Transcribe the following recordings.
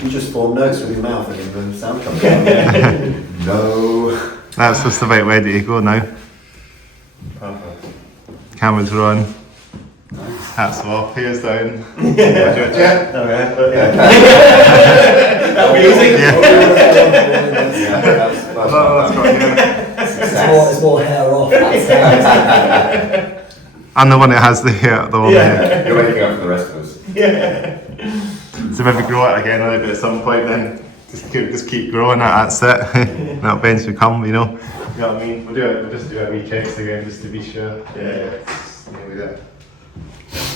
You just form notes with your mouth and the sound comes out. No. That's just about ready to go now. Perfect. Cameras are on. Nice. Hats off, ears down. That'll be easy. It's more hair off. I'm the one that has the hair, the one here. You're waking up for the rest of us. Yeah. So maybe grow it again a little bit at some point then. Just keep growing it, that's it. That'll eventually come, you know. You know what I mean? We'll just do a wee checks again just to be sure. Yeah. Maybe that.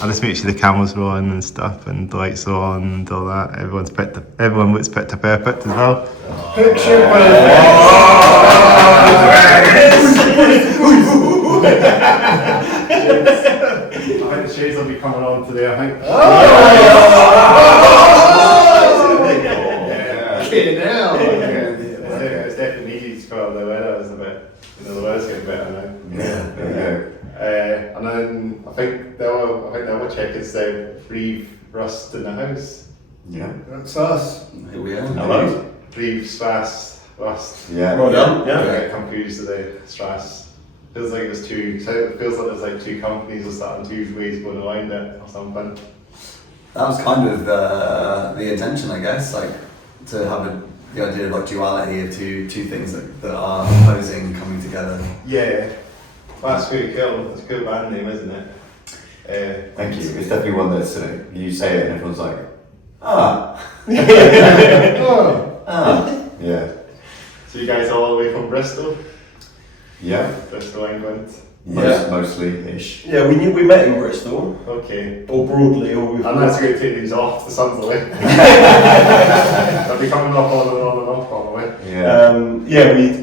I'll just make sure the cameras are on and stuff and the lights are on and all that. Everyone looks picture perfect as well. Picture I think the shades will be coming on today, I think. It's definitely easy to call the weather is a bit, the weather's getting better now. And then I think the other check is breathe rust in the house. Yeah. That's us. Here we are. Hello. Breathe Strass rust. Yeah. Well done. I Yeah. get confused today. Strass. Feels like there's two. So it feels like there's like two companies or starting two ways going around it or something. That was kind of the intention, I guess, like to have the idea of like duality of two things that are opposing coming together. Yeah. Well, that's pretty cool. It's a cool band name, isn't it? Thank you. It's definitely one that's you say it and everyone's like, ah. Yeah. So you guys are all the way from Bristol? Yeah. Bristol, England. Mostly-ish. Yeah, we met in Bristol, Okay. or broadly, or we've. And that's going to take these off, the sun's away. They'll be coming up on and on and off on the way. Yeah.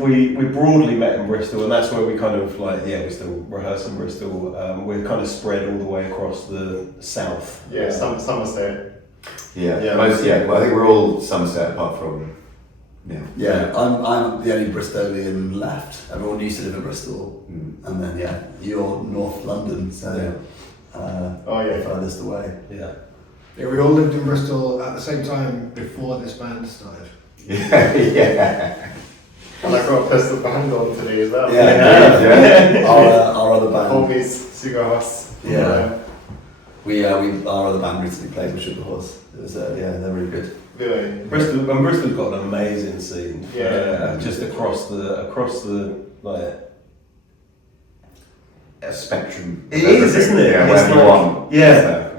We broadly met in Bristol, and that's where we kind of we still rehearse in Bristol. We're kind of spread all the way across the south. Yeah, Somerset. Yeah. Yeah. Well, I think we're all Somerset apart from. Yeah, I'm the only Bristolian left. Everyone used to live in Bristol, and then you're North London, so furthest away. Yeah. Yeah, we all lived in Bristol at the same time before this band started. Yeah. And I got a Bristol Band on today as well. Yeah. Our other band. Homies, Sugar Horse. Yeah. Our other band recently played with Sugar Horse. It was they're really good. Really? Bristol's got an amazing scene. Yeah. Just across the like. A spectrum. It is, isn't it? Yeah, It's wherever you want. Yeah.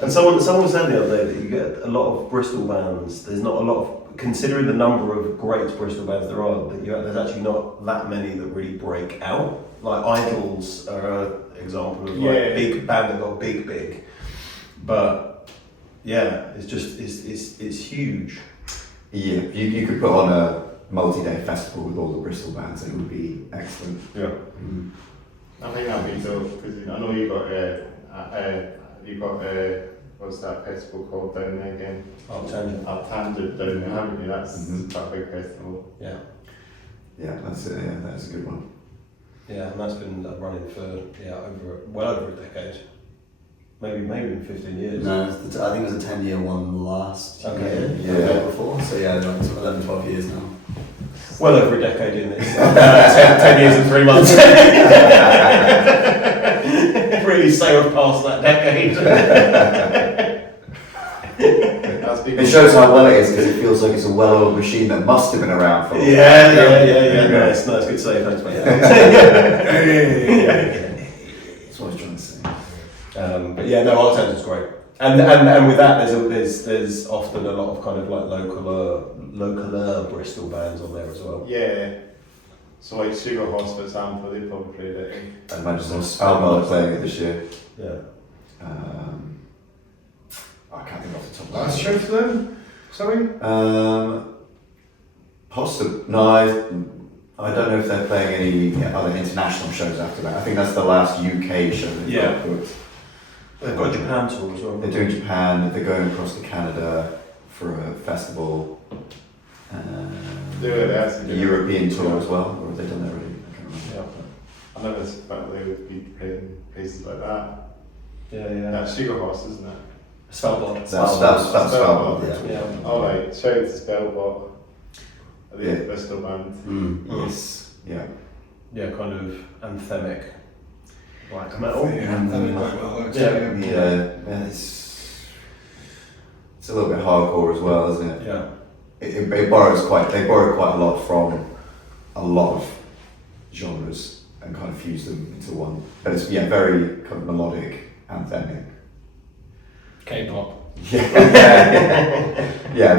And someone was saying the other day that you get a lot of Bristol bands. There's not a lot of, considering the number of great Bristol bands there are, there's actually not that many that really break out. Like Idols are an example of like a big band that got big. But yeah, it's huge. Yeah, you could put on a multi-day festival with all the Bristol bands and it would be excellent. Yeah. I think that'd be dope because I know you got what's that festival called down there again? Tangent. Tangent down there, haven't you? That's quite a big festival. Yeah. Yeah, that's a good one. Yeah, and that's been running for well over a decade. Maybe even 15 years. No, I think it was a 10-year one last year. Yeah. Before. So like 11, 12 years now. Well over a decade in this. 10 years and 3 months. Really sailed past that decade. It shows how well it is because it feels like it's a well-oiled machine that must have been around for a while. Yeah. Nice, good save, thanks mate. That's what I was trying to say. But yeah, no, Outtakes is great. And with that, there's often a lot of kind of like localer Bristol bands on there as well. Yeah. So like Sugar Horse, for example, they probably played it. I imagine there's Spellmeld playing it this year. Yeah. I can't think off the top of my Last head. show for them? Something? Possibly. No, I don't know if they're playing any other international shows after that. I think that's the last UK show they've got booked. They've got a Japan tour as well. They're doing Japan, they're going across to Canada for a festival. The European tour as well, or have they done that already? I can't remember. Yeah. I never expect they would be playing places like that. Yeah. That's Sugar Horse, isn't it? Spellbot. That's Spellbot. Yeah. Alright, shout out to Spellbot. The Yeah. Bristol Bands. Yes. Yeah. Yeah, kind of anthemic black metal. Yeah. It's a little bit hardcore as well, isn't it? Yeah. They borrow quite a lot from a lot of genres and kind of fuse them into one. But it's very kind of melodic, anthemic. K-pop. Yeah,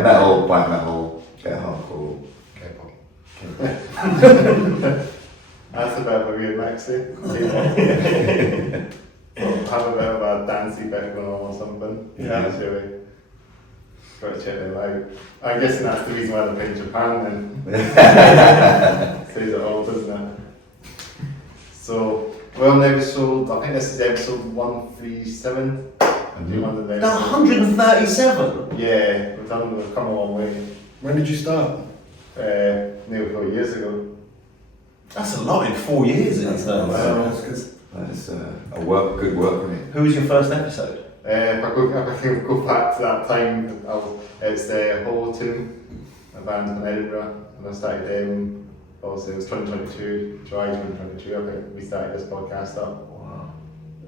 metal, black metal, bit hardcore. K-pop. That's a bit of a weird mix, eh? Have a bit of a dancey bit going on or something. Yeah. Really. Got to check them out. I'm guessing that's the reason why they're playing Japan then. Says it all, doesn't it? So, well, episode, I think this is episode 137. Do you want the That's 137? Yeah, we've come a long way. When did you start? Nearly 4 years ago. That's a lot in 4 years, isn't it? That is good work, isn't it? Who was your first episode? If I go back to that time, it's the Hollow Tomb, a band in Edinburgh, and I started them, obviously it was 2022, July 2022, I think we started this podcast up. Wow.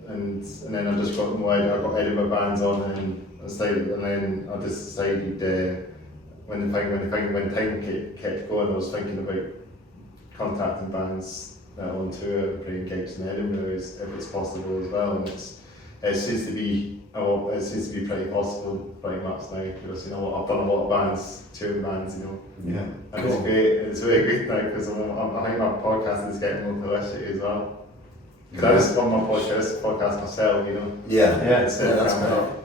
And then I just got I got Edinburgh bands on, and then I just decided when time kept going, I was thinking about contacting bands that are on tour, playing gigs in Edinburgh if it's possible as well, and it seems to be pretty possible pretty much now, because I've done a lot of bands, touring bands, Yeah. and Cool. it's great. It's really great now because I think my podcast is getting more publicity as well. Because I just run my podcast myself, Yeah. That's I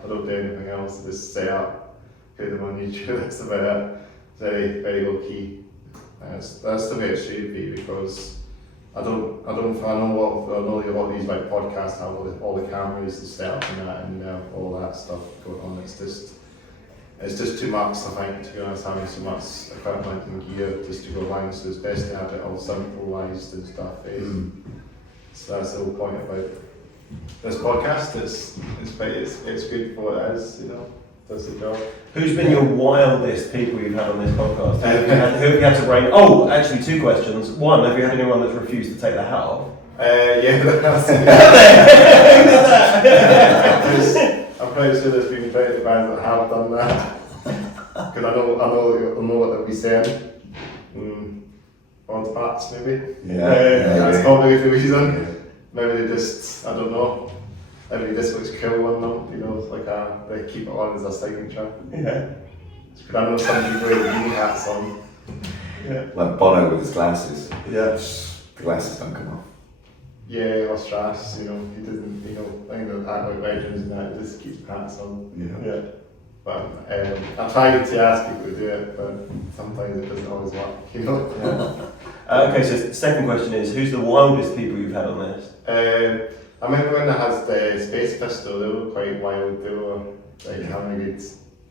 don't do anything else. Just set up, put them on YouTube. That's about it. Very, very low key. That's the way it should be, because I know a lot of these like podcasts have all the cameras and setup and that and all that stuff going on. It's just too much, I think, to be honest, having so much equipment and gear just to go live. So it's best to have it all centralised and stuff. So that's the whole point about this podcast. It's good for what it is, does the job. Who's been your wildest people you've had on this podcast? Who have you had to bring? Oh, actually, 2 questions. One, have you had anyone that's refused to take the hat off? Yeah, that's I'm pretty sure there's been plenty of bands that have done that. Because I know what they'll be saying. On parts, maybe. That's probably the reason. Maybe they just, I don't know. Maybe this looks cool on them, like they keep it on as a signature. Yeah. Because I know some people with mini hats on. Yeah. Like Bono with his glasses. Yeah. The glasses don't come off. Yeah, or Strass, he doesn't, I think they're like legends and that, just keep hats on. Yeah. But I tried to ask people to do it, but sometimes it doesn't always work, Yeah. Okay, so second question is, who's the wildest people you've had on this? I remember when I had the Space Pistol, they were quite wild, they were like having a good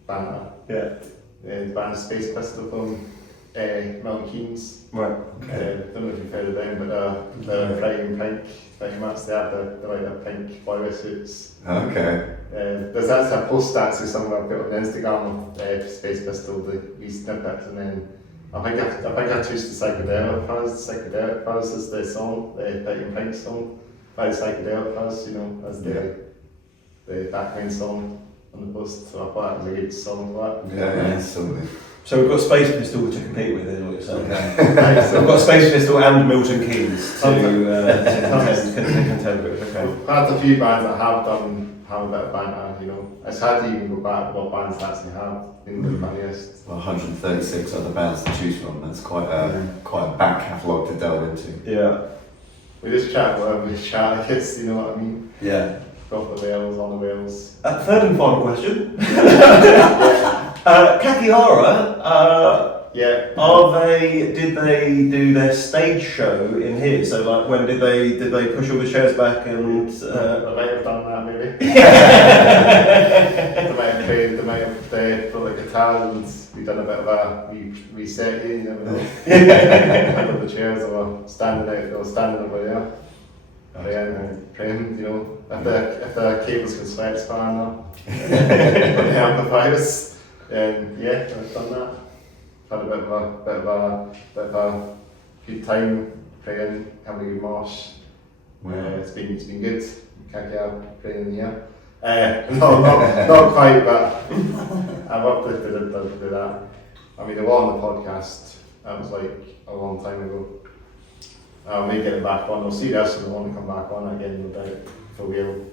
banter. Yeah. The band Space Pistol from Milton Keynes. Right. Don't know if you've heard of them, but they're bright and pink, very much. They have the pink flower suits. Okay. There's actually a post somewhere I put on Instagram of Space Pistol, the wee snippets, and then I think I chose the Psychedelic Fuzz. Psychedelic Fuzz is the song, the bright and pink song by the Psychedelic Fuzz, as the background song on the post. So I thought it was a good song for that. Yeah, something. So we've got Space Pistol to compete with, is what you're saying. Okay. We've got Space Pistol and Milton Keynes to contend with. Okay. We've had a few bands that have a bit of banter, It's hard to even go back what bands actually have been the funniest. Well, 136 other bands to choose from. That's quite a back catalogue to delve into. Yeah. We just chat whatever we chat, I guess, you know what I mean? Yeah. Off the rails, on the rails. Third and final question. Kakihara, Yeah. did they do their stage show in here? So like, when did they push all the chairs back and? I might have done that maybe. They might have put the guitar and we done a bit of a reset here, you never know. Under the chairs or standing over there. praying, you know, if the cables can sweat span now, the amplifiers, yeah, I've done that. Had a bit of a good time praying, having a good marsh. It's been good. Kakihara praying here. No, not quite, but I've up to do that. I mean, the one on the podcast, that was like a long time ago. I may get it back on. I'll see this and I want to come back on again, no doubt, for real.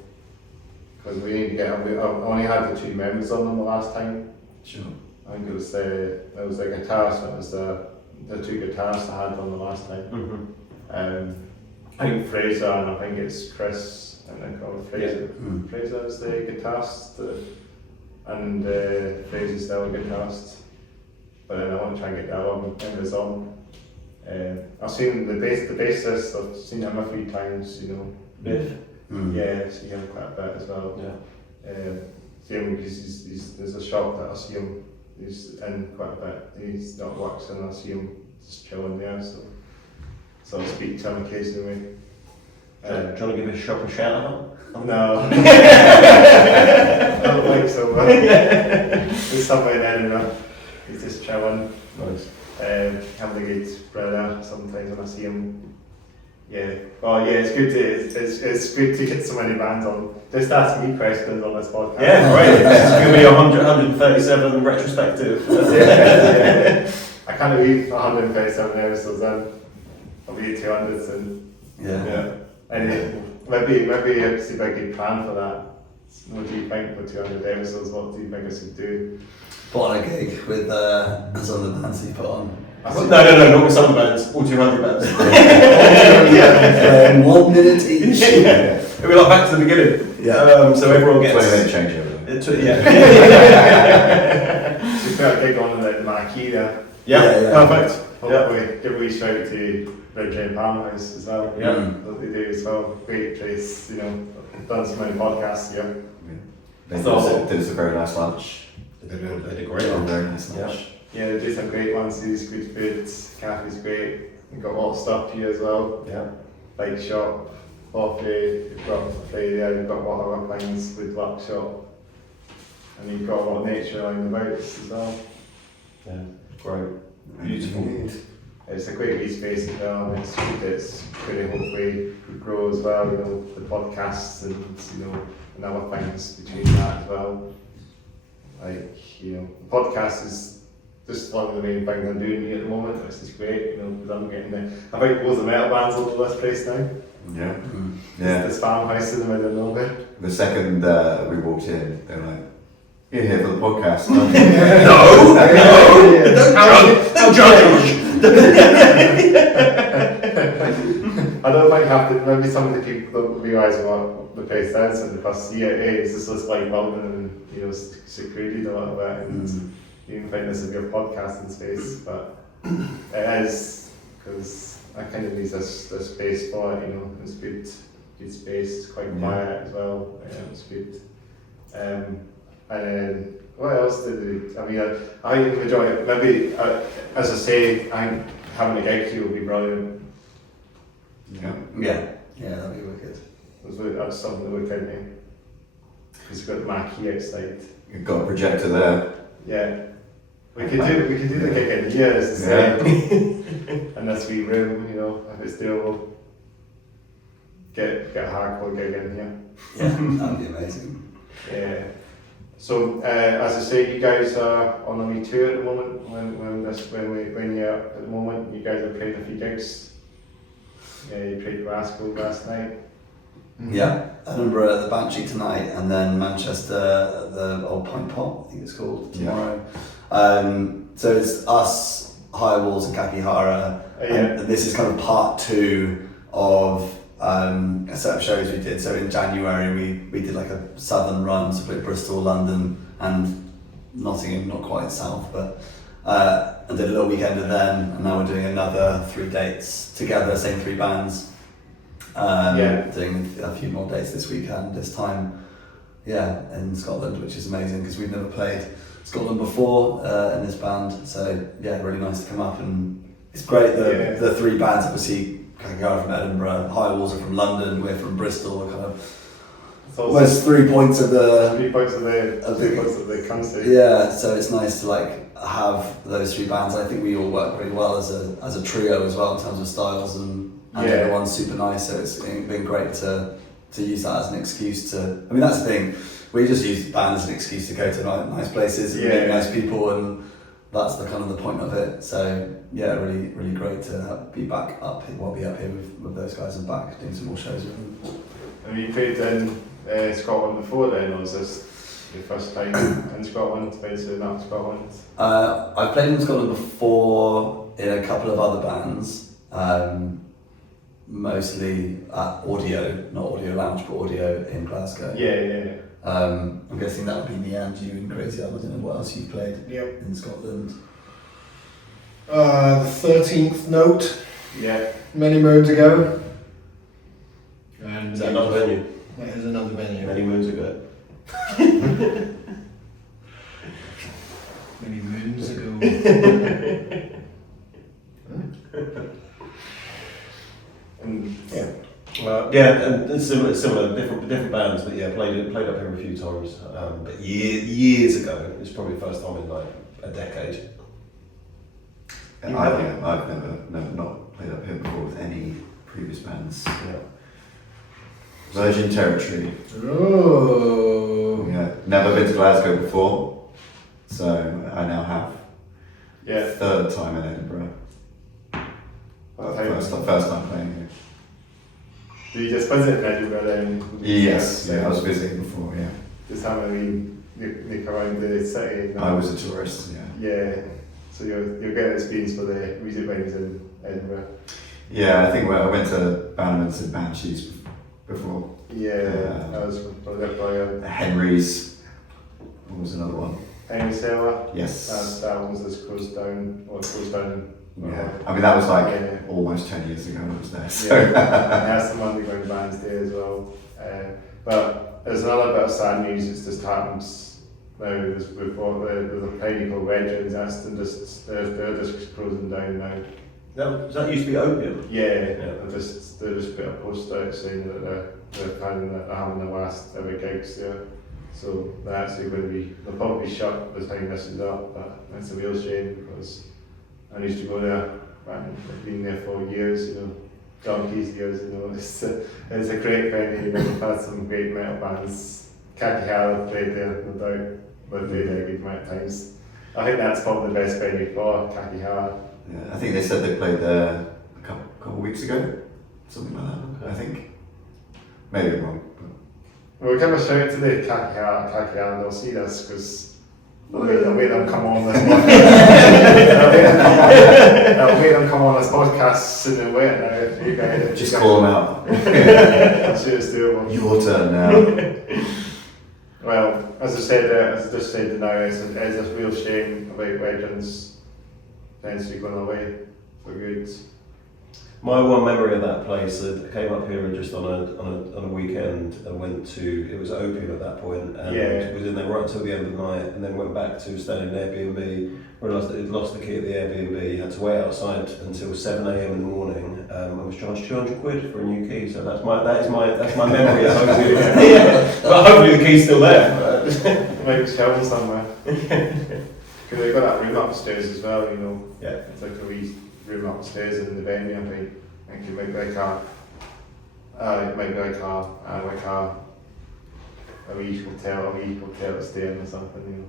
Because we need to get. I only had the 2 members on them the last time. Sure. I think it was the guitarist. It was the 2 guitarists I had on the last time. I think Fraser and I think it's Chris. I think called Fraser. Yeah. Fraser is the guitarist, and Fraser's still a guitarist. But then I want to try and get the other members on. I've seen the bassist. I've seen him a few times. You know. Biff. Yeah, see him quite a bit as well. Yeah. See him because there's a shop that I see him. He's in quite a bit. He's not works and I see him just chilling there. So I'll speak to him occasionally. Do you want to give a shop a shout out? No. I don't think so, but he's somewhere in Edinburgh. He's just chilling. Nice. Having a good brother sometimes when I see him. Yeah. Oh yeah, it's good to get so many bands on. Just ask me questions on this podcast. Yeah, great. This is going to be a 137 retrospective. Yeah. I can't believe 137 episodes in. I'll be 200 soon. Yeah. And maybe I see if I could plan for that. What do you think for 200 episodes? What do you think I should do? Put on a gig with some of the bands you put on. No, not with some bands, all 200 bands. Yeah. 1 minute each. Yeah. It'll be like back to the beginning. Yeah. So everyone gets. 20-minute changeover. Yeah. Just put a gig on the marquee there. Yeah. Perfect. Hopefully, give a wee shout out to Red Giant Farmhouse as well. Yeah. What they do as well. Great place, you know. I've done so many podcasts here. They did us a very nice lunch. They did a Very nice lunch. Yeah, they do some great ones. These good food. Caffee's great. We've got a lot of stuff here as well. Yeah. Bike shop, coffee, you've got there, you've got water things with workshop. And you've got a lot of nature around the boats as well. Yeah. Great. Beautiful. It's a great wee space as well, and it's going to hopefully grow as well, you know, the podcasts and, you know, and other things between that as well. Like, you know, the podcast is just one of the main things I'm doing here at the moment, which is great, you know, because I'm getting I think loads of metal bands over this place now. Yeah. Yeah. This farmhouse in the middle of nowhere. The second we walked in, they were like, "You're here for the podcast." aren't you?" Don't judge. I don't think you have to, maybe some of the people don't realise what the place is when they first see it. It's just this like building and, you know, secluded a little bit, and you can think this is your podcasting space, but it is, because I kind of need this space for it, you know. It's good space, it's quite quiet as well, it's good. And then, what else did we, I mean, I enjoy it. Maybe, as I say, I think having a gig here will be brilliant. Yeah, that'd be wicked. That's something to look into. Because you've got the marquee outside. You've got a projector there. Yeah. We could do the gig in here, as to say. In this wee room, you know, if it's doable. Get a hardcore gig in here. Yeah, that'd be amazing. Yeah. So, as I say, you guys are on a wee tour at the moment. When you're at the moment, you guys are playing a few gigs. Yeah, you played Glasgow last night. Yeah, Edinburgh at the Banshee tonight, and then Manchester at the Old Point Pot, I think it's called, tomorrow. So it's us, High Walls and Kakihara, and this is kind of part 2 of a set of shows we did. So in January we did like a southern run, so we played Bristol, London and Nottingham, not quite south, but and did a little weekend of them, and now we're doing another 3 dates together, same 3 bands. Doing a few more dates this weekend, this time in Scotland, which is amazing because we've never played Scotland before in this band, so really nice to come up, and it's great that the 3 bands obviously Kakihara from Edinburgh, High Walls are from London, we're from Bristol, we're kind of It's also almost 3 points of the 3 points of the country. yeah, so it's nice to like have those 3 bands. I think we all work really well as a trio as well in terms of styles, and Yeah. everyone's super nice. So it's been great to use that as an excuse to. I mean, that's the thing. We just use band as an excuse to go to nice places and meet nice people, and that's the kind of the point of it. So yeah, really great to be back up. Well, be up here with those guys and back doing some more shows with them. Have you played in Scotland before then, or is this your first time in Scotland, basically not Scotland? I've played in Scotland before in a couple of other bands, mostly at Audio, not Audio Lounge, but Audio in Glasgow. Yeah. I'm guessing that would be Neand, you and Crazy Al. I don't know what else you've played Yep. in Scotland. The 13th Note, Yeah. many moons ago. And Is that another venue? that is another venue. Many moons ago. Many moons ago. And And similar, different bands, but yeah, played up here a few times. But years ago, it's probably the first time in like a decade. And I've never not played up here before with any previous bands. Yeah. Virgin Territory. Oh. Yeah, never been to Glasgow before, so I now have. yeah. Third time in Edinburgh. First time playing here. Do you just visit Edinburgh then? Yes, I was visiting before. Yeah, Just having a wee nick around the city. I was a tourist. Yeah. Yeah. So you're getting experience for the music venues in Edinburgh. Yeah, I think I went to Bannerman's and Banshees before. Yeah, that was probably Henry's. What was another one? Henry Sailor. Yes. That one's just closed down. Yeah. I mean, that was like Yeah. almost 10 years ago I was there. So. Yeah, and there's some underground bands there as well. But there's another bit of sad news that's just happened now. There's a company called Redlands, they're just closing down now. That used to be Opium. Yeah, Yeah. they just put a post out saying that they're planning that they're having their last ever gigs there. So they're actually going to be, they'll probably be shut by the time this is up, but that's a real shame because I used to go there, I've been there for years, donkey's years, it's a great venue, we've had some great metal bands. Kakihara played there, no doubt, but played there a good amount of times. I think that's probably the best venue for Kakihara. Yeah, I think they said they played there a couple of weeks ago, something like that. I think. Maybe I'm wrong. We'll give a shout out to the Kakihara, and they'll see this because I'll make them come on this I'll make them come on this podcast soon and wait now. If you guys Just call them out. I'm sure it's doable. Your turn now. Well, as I just said now, it's a real shame about Legends potentially going away for good. My one memory of that place, I came up here just on a weekend and went to, it was Opium at that point, and was in there right until the end of the night, and then went back to staying in an Airbnb, realised that he'd lost the key at the Airbnb, had to wait outside until 7 a.m. in the morning, and was charged 200 quid for a new key, so that's my memory of Opium. Yeah. But hopefully the key's still there. Maybe it's held somewhere. Because they've got that room upstairs as well, Yeah. It's like a wee room upstairs in the venue, I think it might be like a wee hotel to stay in or something,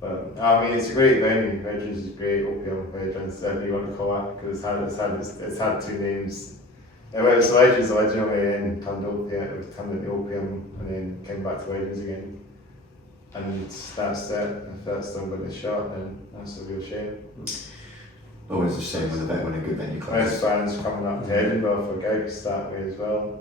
But I mean, it's a great venue. Legends is great. Opium Legends, whatever you want to call it, because it's had two names. It was Legends originally, and turned into Opium, and then came back to Legends again. And that's it. If that's still been a shot, then that's a real shame. Always a shame when a good venue Most closes. bands coming up to Edinburgh for gigs that way as well,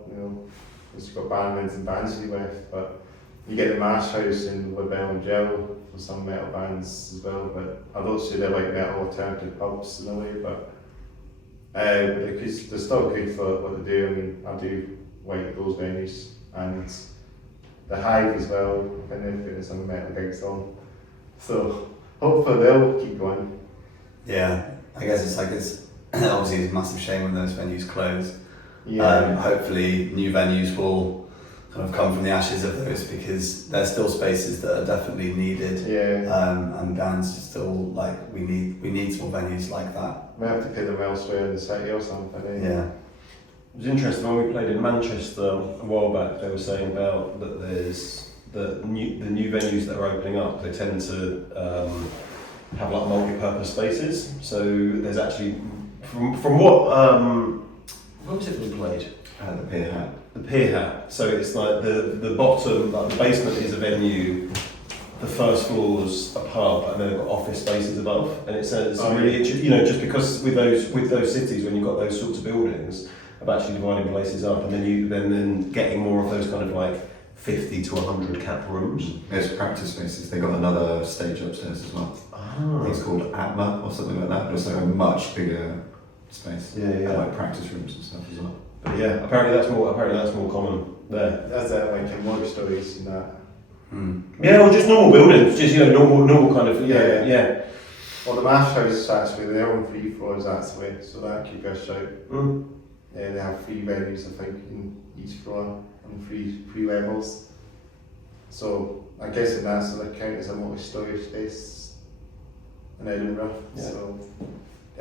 because you've got Bandmans and Banshees with, but you get the Mash House in Woodbell and Gel for some metal bands as well, but I don't say they're like metal alternative pubs in a way, but because they're still good for what they do. I mean, I do like those venues, and the Hive as well, and they're putting some metal gigs on, so hopefully they'll keep going. Yeah, I guess it's obviously it's a massive shame when those venues close. Yeah. Hopefully new venues will kind of come from the ashes of those, because there's still spaces that are definitely needed. Yeah. And bands just still like we need small venues like that. We have to pay them elsewhere in the city or something. Yeah. It was interesting when we played in Manchester a while back. They were saying about that there's the new venues that are opening up. They tend to have like multi-purpose spaces. So there's actually from what was it we played? The Pier Hat. The Pier Hat. So it's like the bottom, like the basement is a venue. The first floor's a pub, and then they've got office spaces above. And it says really, just because with those cities, when you've got those sorts of buildings, of actually dividing places up, and then getting more of those kind of like 50 to 100 cap rooms. There's practice spaces. They got another stage upstairs as well. I think it's called Atma or something like that, but it's like a much bigger space. Yeah. And like practice rooms and stuff as well. But yeah, apparently that's more common there. That's it, like in work stories and that. Yeah, or just normal buildings, just normal kind of yeah. Well, the Mash House actually, they're on 3 floors actually, so that could be a shout. Yeah, they have 3 venues I think in each floor and 3 levels. So I guess in that sort of count as a multi-story space in Edinburgh. Yeah. So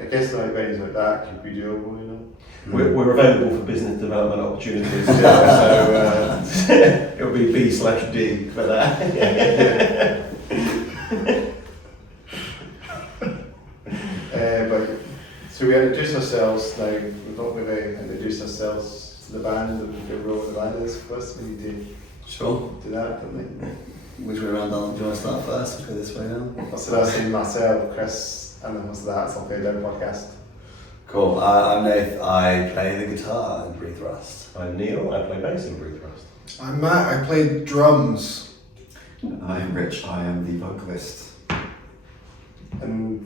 I guess like venues like that could be doable, you know. We're available for business development opportunities, so it'll be B/D for that. But so we introduce ourselves now. We've not really introduced ourselves to the band and the role of the band is first. We need to Sure. do that, don't we? Which way around, Donald? Do you want to start first? Let's go this way now. So that's in myself, Chris, and then what's that? It's Upside Down podcast. Cool. I'm Nath. I play the guitar in Breathe Rust. I'm Neil. I play bass in Breathe Rust. I'm Matt, I played drums. I am Rich. I am the vocalist. And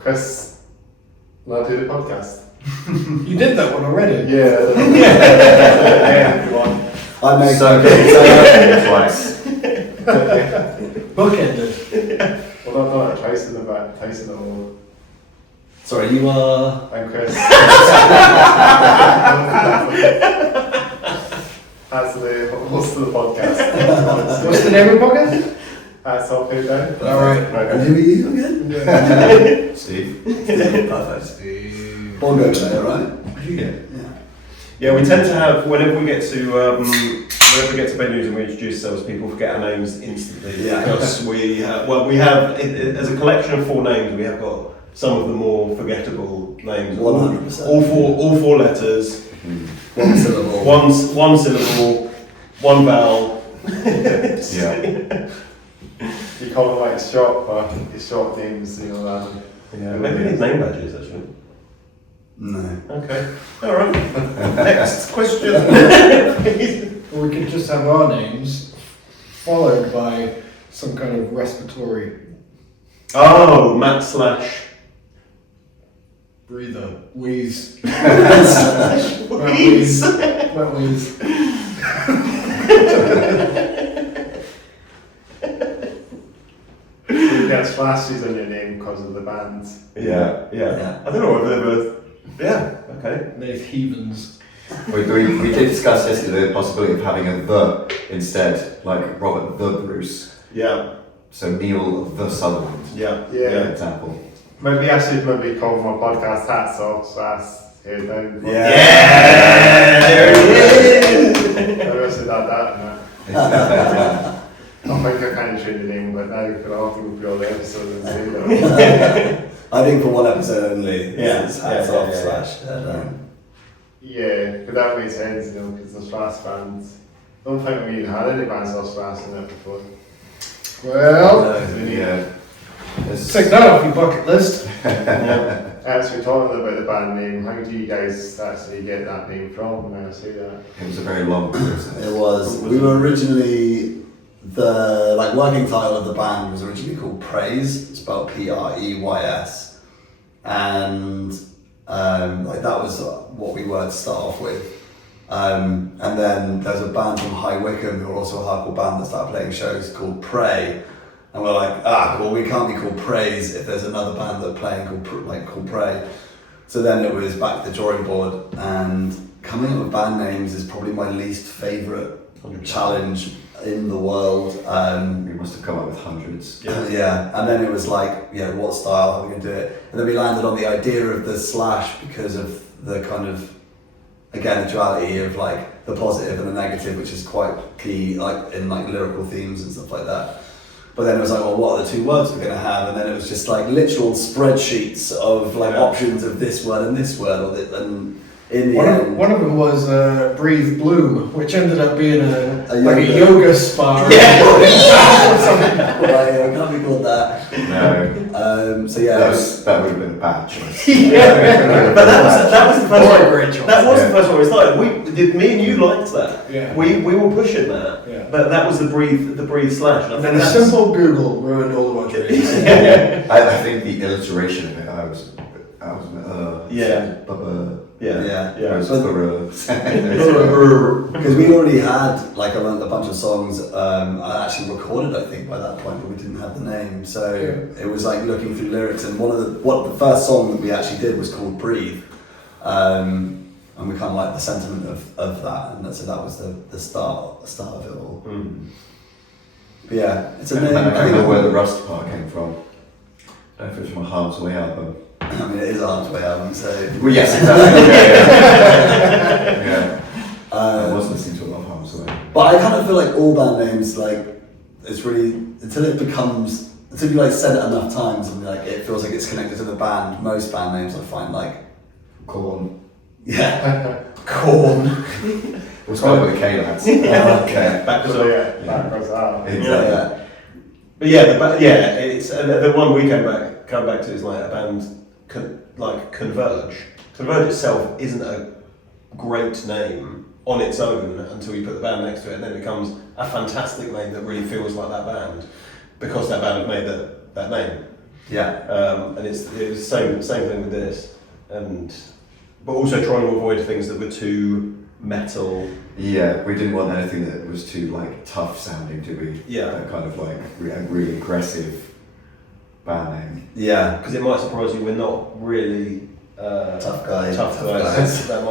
Chris, not do the podcast. You did that one already? Yeah. Everyone. I make Twice. Bookended. Well, not Tyson in the back. Tyson at all. Sorry, you are. I'm Chris. That's the host of the podcast. What's the name of the podcast? That's all paid down. Alright. And who are you again? Steve. Perfect. All go today, right? Yeah. Yeah, we tend to have whenever we get to venues and we introduce ourselves, people forget our names instantly. Yeah. Because we have as a collection of 4 names, we have got some of the more forgettable names. 100%. All four letters. One syllable. One syllable. One vowel. Yeah. You call them like short names, you know that. Yeah. Maybe we need name badges actually. No. Okay. All right. Next question. Or we could just have our names followed by some kind of respiratory Oh, Matt / breather. Wheeze. Wheeze. Wet wheeze. You get splashes on your name because of the band. Yeah. I don't know if they've ever. Yeah. Okay. Nath Heathens. We did discuss yesterday the possibility of having a the instead, like Robert the Bruce. Yeah. So Neil the Sutherland, Yeah. Yeah. for example. Maybe I should call my podcast Hats Off / Head Down. Yeah. There it is. Maybe I should add that in that. I think I kind of changed the name, but now for all people for all the episodes and say that. I think for one episode only. Yeah. It's hats Yeah, off yeah, / Yeah, but that makes sense, you know, because the Strass bands. I don't think we even had any bands called Strass in it before. Well, Yeah. take that off your bucket list. Actually, talking about the band name, how do you guys actually get that name from when I say that? It was a very long process. It was. We were originally the working title of the band was originally called Praise, spelled Preys, and that was what we were to start off with. And then there's a band from High Wycombe who are also a hardcore band that started playing shows called Prey, and we're like, well, we can't be called Praise if there's another band that are playing called Prey. So then it was back to the drawing board, and coming up with band names is probably my least favourite challenge in the world. We must have come up with hundreds. Yeah, and then it was like, what style, how are we going to do it? And then we landed on the idea of the slash because of the kind of, again, the duality of like the positive and the negative, which is quite key like in like lyrical themes and stuff like that. But then it was like, well, what are the two words we're going to have? And then it was just like literal spreadsheets of like options of this word and this word, and in the end, one of them was Breathe Bloom, which ended up being a yoga spa. Right, it can't be called that. No. So yeah, that would have been a bad choice. But that was the first Or a one. great choice. That was the first one we started. Me and you liked that. Yeah. We were pushing that. Yeah. But that was the breathe slash. And then a simple Google ruined all of our dreams. I think the alliteration of it, I was because we already had like a bunch of songs I actually recorded, I think, by that point, but we didn't have the name. So it was like looking through lyrics, and the first song that we actually did was called Breathe, and we kind of liked the sentiment of that, and so that was the start of it all. But yeah, it's a name. I don't know where the Rust part came from. I don't know if it's from a Harm's Way album. I mean, it is Arms Way album, so. Well, yes, exactly. Yeah. I was listening to a lot of Harm's Way. But I kind of feel like all band names, like, it's really, until you like said it enough times and like it feels like it's connected to the band. Most band names I find like Korn. Yeah. Korn. We'll start with the K lads. Okay. Backwards up. Exactly. But yeah, it's the one we come back to is like a band like Converge. Converge itself isn't a great name on its own until you put the band next to it, and then it becomes a fantastic name that really feels like that band because that band have made that name. Yeah. And it was the same thing with this, but also trying to avoid things that were too metal. Yeah, we didn't want anything that was too like tough sounding, did we? Yeah. That kind of like really aggressive band name. Yeah. Because it might surprise you, we're not really tough guys. That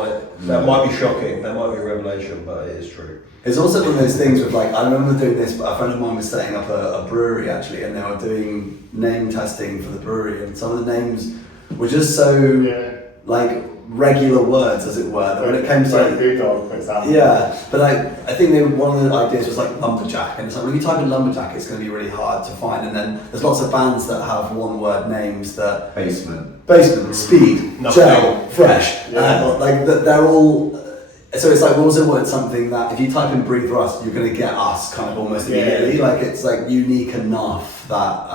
might be shocking. That might be a revelation, but it is true. It's also one of those things with like, I remember doing this, a friend of mine was setting up a brewery actually, and they were doing name testing for the brewery, and some of the names were just so like regular words, as it were, that when it came to like, for example. yeah, but I think one of the ideas was like lumberjack, and it's like when you type in lumberjack, it's going to be really hard to find, and then there's lots of bands that have one word names that basement, speed, gel, fresh, like that they're all. So it's like we also want something that if you type in Breathe Rust, you're going to get us kind of almost immediately. Like it's like unique enough that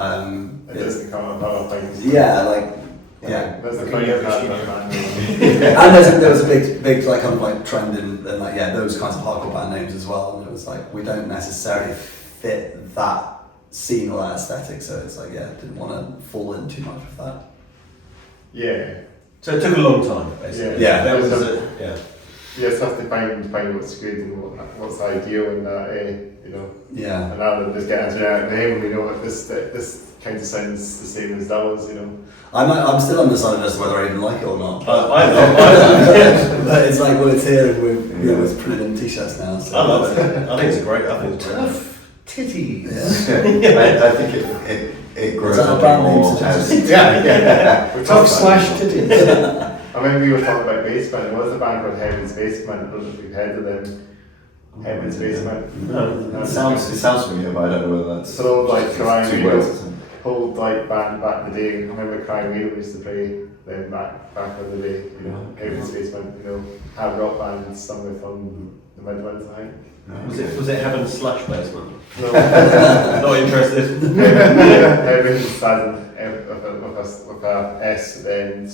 it doesn't come up other things. Yeah, like. Yeah, that's the kind of band. And there was a big like kind of like trend in like those kinds of hardcore band names as well, and it was like we don't necessarily fit that scene or that aesthetic, so it's like didn't want to fall in too much with that. Yeah. So it took a long time, basically. Yeah. That was it. Yeah. Yeah, it's have to find what's good and what's ideal in that, Yeah. And now that just get a generic name, we know what this kind of sounds the same as that was, I'm still undecided as to whether I even like it or not. I love but it's like, well, it's here and we're printed in t-shirts now. So. I love it. I think it's great. I think it's Tough titties. Yeah. I think it grows Is that on a band more name as Tough slash titties. I remember we were talking about Basement. There was a band called Heaven's Basement. I don't know if you've heard of them. Heaven's Basement. No. It sounds familiar, but I don't know whether that's So like Crying two Wheel, words or something. old like band back in the day. I remember Crying Wheel used to play them back in the day. Heaven's Basement. Hard rock bands somewhere from the Midlands, I think. Was it Heaven / Basement? No. Not interested. Heaven's with a S at the end.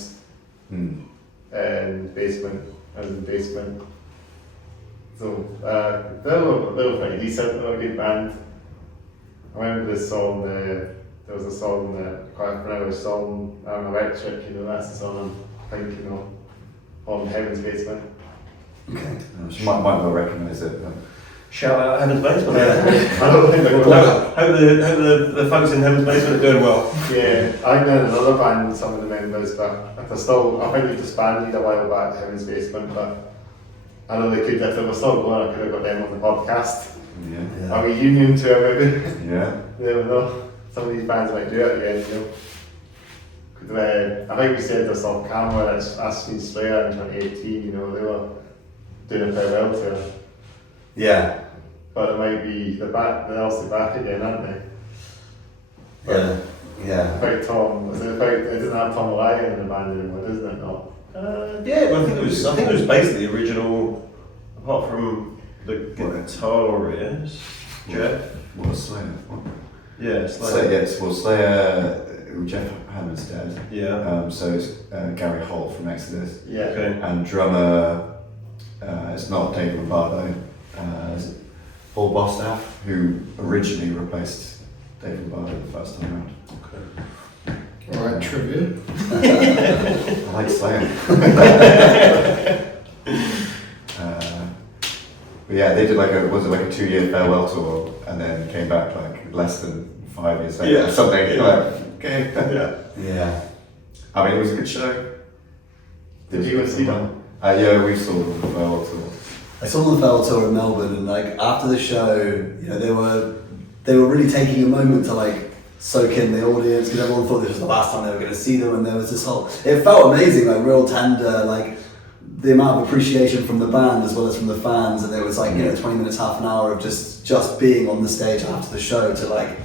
And Basement as in basement. So they were pretty decent. They were a good band. I remember this song. There was a song quite a familiar song. Electric. That's the song I'm thinking on Heaven's Basement. Okay. She might well recognise it. Shout out Heaven's Basement. I don't think they're going Hope the folks in Heaven's Basement are doing well. Yeah, I think there's another band with some of the members, but if they're still, I think they disbanded a while back, Heaven's Basement, but I know they could, if they were still going, I could have got them on the podcast. Yeah. A reunion tour maybe. Yeah. You never know. Some of these bands might do it again, you know. Could, I think we said this off camera, that's us and Slayer in 2018, you know, they were doing a farewell tour. Yeah. But it might be, they're also back again, aren't they? Yeah. Yeah. About Tom, it doesn't have Tom O'Reilly in the band anymore, doesn't it? Not? Yeah, but I think it was basically the original, apart from the guitarist, Jeff. What was Slayer? Yeah, Slayer, yes. Well, Slayer, Jeff Hammond's dead. Yeah. So it's Gary Holt from Exodus. Yeah. Okay. And drummer, it's not David Lombardo, it's Paul Bostaff, who originally replaced David Lombardo the first time around. Okay. Alright, trivia. I like Slayer. But yeah, they did like a 2-year farewell tour and then came back like less than 5 years later or something. Yeah. Like, okay. Yeah. Yeah. I mean, it was a good show. Did you see them? Yeah, we saw the farewell tour. I saw the farewell tour in Melbourne, and like after the show, you know, they were really taking a moment to like soak in the audience because everyone thought this was the last time they were going to see them, and there was this whole. It felt amazing, like real tender, like the amount of appreciation from the band as well as from the fans, and there was like 20 minutes, half an hour of just being on the stage after the show to like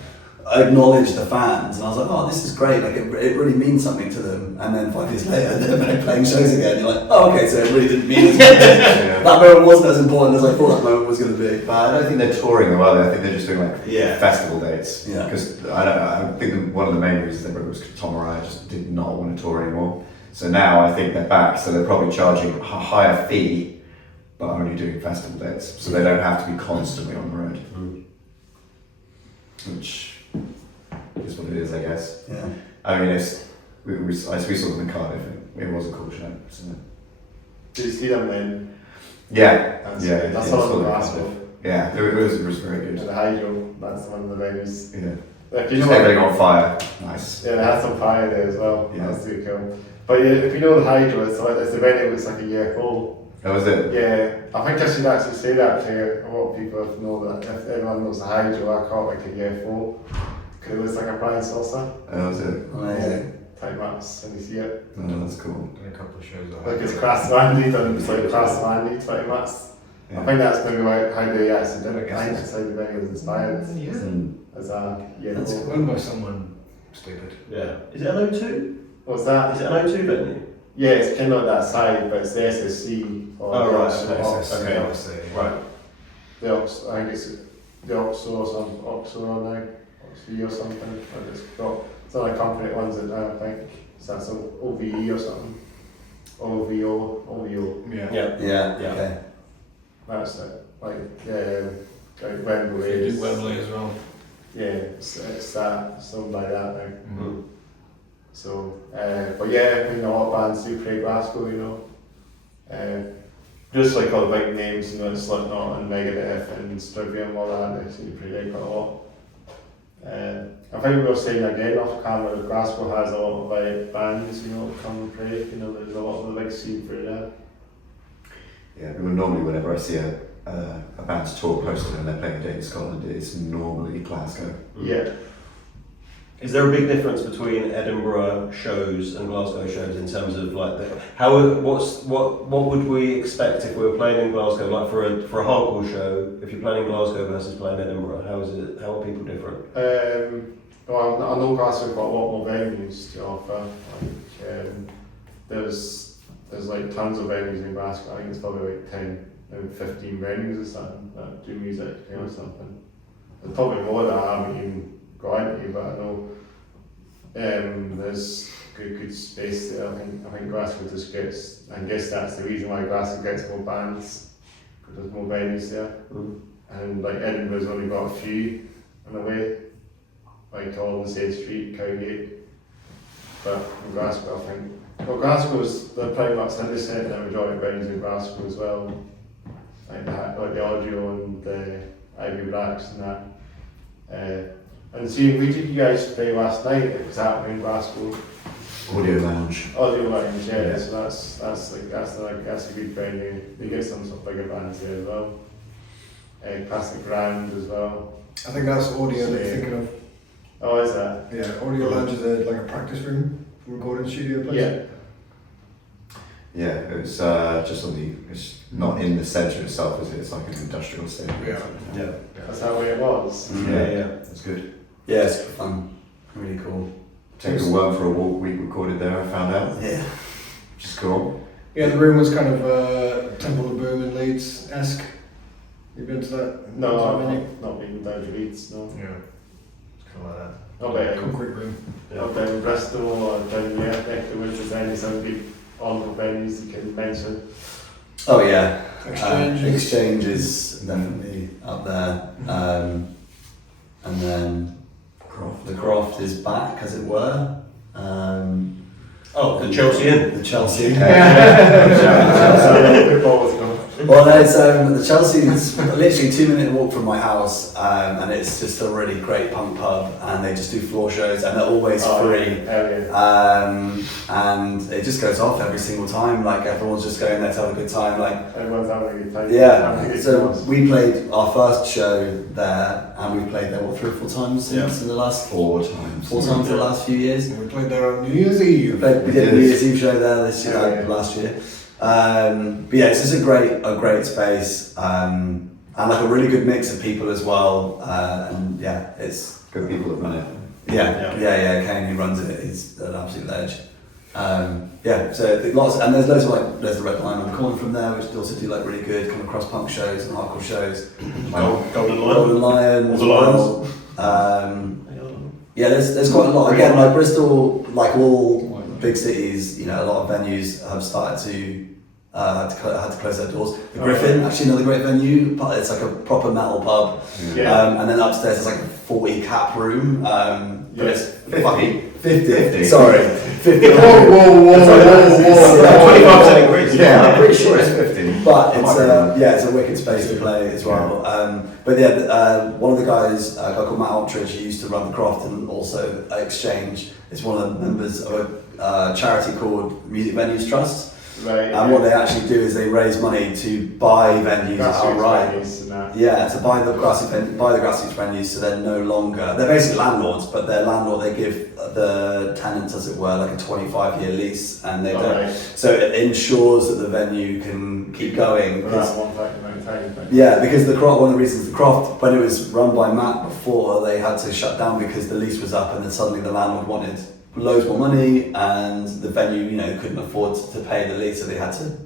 acknowledge the fans, and I was like, oh, this is great, like it really means something to them. And then 5 years later they're back playing shows again, you're like, oh, okay, so it really didn't mean as much. That moment wasn't as important as I thought that moment was going to be. But I don't think they're touring well. I think they're just doing like Yeah. festival dates. Yeah. Because I think one of the main reasons they broke was Tom Araya just did not want to tour anymore. So now I think they're back. So they're probably charging a higher fee, but only doing festival dates. So they don't have to be constantly on the road. Which is what it is, I guess. Yeah. I mean, we saw them in Cardiff. And it was a cool show. So. Did you see them then? Yeah. That's saw all them the in Glasgow. Cardiff. Yeah, it was very And good. the Hydro, that's one of the venues. Yeah. Like, you Just know, everything on fire. Nice. yeah, they had some fire there as well. Yeah. That's really cool. But yeah, if you know the Hydro, it's a venue that's like a year old. That was it. Yeah, I think I should actually say that to a lot of people if know that. If everyone knows the Hydro, I call it like a year 4. Because it looks like a flying saucer That was it. Amazing. type maps when you see it. Oh, that's cool. Done a couple of shows. Like it's Crass Mandy done, it's like Crass Mandy type maps. Yeah. I think that's maybe how they actually did I it. guess I think it's- that's how the venue was inspired Mm. as a year That's old. Run by someone stupid. Yeah. Is it an O2? What's that? Is it an O2 venue? Yeah, it's kind of like that side, but it's the SSC. Or Oh, the right, Ox- okay, Ox- okay. yeah. Right. The Ox, I think it's the Oxo or something, Oxo now, Oxo or something. Like it's not a company that runs it now, I think. So that's OVE or something. OVO. Yeah. Yeah. Yeah. Yeah. Okay. That's it. Like Wembley. They is- did Wembley as well. Yeah, it's that, something like that now. Mm. So, but yeah, I mean, a lot of bands do play Glasgow, you know. Just like all the big names, you know, Slipknot and Megadeth and Stryvia and all that, they seem to play quite a lot. I think we were saying again off camera that Glasgow has a lot of like bands, you know, come and play, you know, there's a lot of the big scene for that. Yeah, but normally whenever I see a band's tour posted and they're playing a day in Scotland, it's normally Glasgow. Yeah. Is there a big difference between Edinburgh shows and Glasgow shows in terms of like what would we expect if we were playing in Glasgow, like for a hardcore show? If you're playing in Glasgow versus playing Edinburgh, how are people different? Well, I know Glasgow's got a lot more venues to offer. Like, there's like tons of venues in Glasgow. I think it's probably like 10, maybe 15 venues or something that do music, you know, something. There's probably more that I haven't even got into, but I know there's good space there. I think Glasgow just gets, I guess that's the reason why Glasgow gets more bands, because there's more venues there. Mm. And like Edinburgh's only got a few in a way, like Colonsay Street, Cowgate. But in Glasgow, I think, well, Glasgow's, they're pretty much, as I said, the majority of venues in Glasgow as well. like the audio and the Ivy racks and that. And see, we did you guys play last night. It was happening in Glasgow. Audio lounge. Audio Lounge, yeah. Yeah. So that's a good venue. They get some sort of bigger bands there as well. Classic Grand as well. I think that's audio that you're thinking of. Oh, is that? Yeah, audio lounge is like a practice room, recording studio place. Yeah. Yeah, it was just on the. It's not in the centre itself, is it? It's like an industrial estate. Yeah. That's how it was. Yeah. That's good. Yeah, it's fun. Really cool. Take a worm for a walk. We recorded there. I found out, Yeah. which is cool. Yeah, the room was kind of Temple of Boom in Leeds-esque. You been to that? No, that venue? I've not been down to Leeds, no. Yeah, it's kind of like Not that. down, Concrete room. not down Bristol or down neck the woods. Is there any some big honourable venues you can mention? Oh yeah. Exchange. Exchange is definitely up there. And then the Croft is back, as it were. Oh, the Chelsea Inn. The Chelsea. Football was gone. Well, there's the Chelsea's literally 2-minute walk from my house, and it's just a really great punk pub, and they just do floor shows, and they're always free. And it just goes off every single time. Like everyone's just going there to have a good time. Like Everyone's having a good time. yeah. So we played our first show there, and we played there 3 or 4 times since in the last 4 times. 4 times in the last few years. And we played there on New Year's Eve. We did a New Year's Eve show there this year, last year. But yeah, it's just a great space, and like a really good mix of people as well. And yeah, it's Good people that run it. yeah. Kane, who runs it, is an absolute ledge. Yeah, so I think there's loads of like there's the Red Lion on the corner from there, which also do like really good kind of cross punk shows and hardcore shows. Golden Lion. Golden Lion. All as the well. Yeah, there's quite a lot. Again, like Bristol, like all big cities, you know, a lot of venues have started to had to close their doors. The Griffin, actually another great venue, but it's like a proper metal pub. And then upstairs there's like a 40 cap room. But it's 50. Sorry, 50. Whoa. 25% increase. Yeah, I'm pretty sure it's 50. But it's a wicked space to play as well. But yeah, one of the guys, a guy called Matt Altridge, who used to run the Croft and also Exchange, is one of the members of a charity called Music Venues Trust. Right. And what they actually do is they raise money to buy venues outright. Yeah, to buy the grassroots venues, so they're no longer, they're basically landlords, but their landlord, they give the tenants, as it were, like a 25-year lease, and they don't. So it ensures that the venue can keep going. Yeah, because one of the reasons the Croft, when it was run by Matt before, they had to shut down because the lease was up, and then suddenly the landlord wanted loads more money, and the venue, you know, couldn't afford to pay the lease, so they had to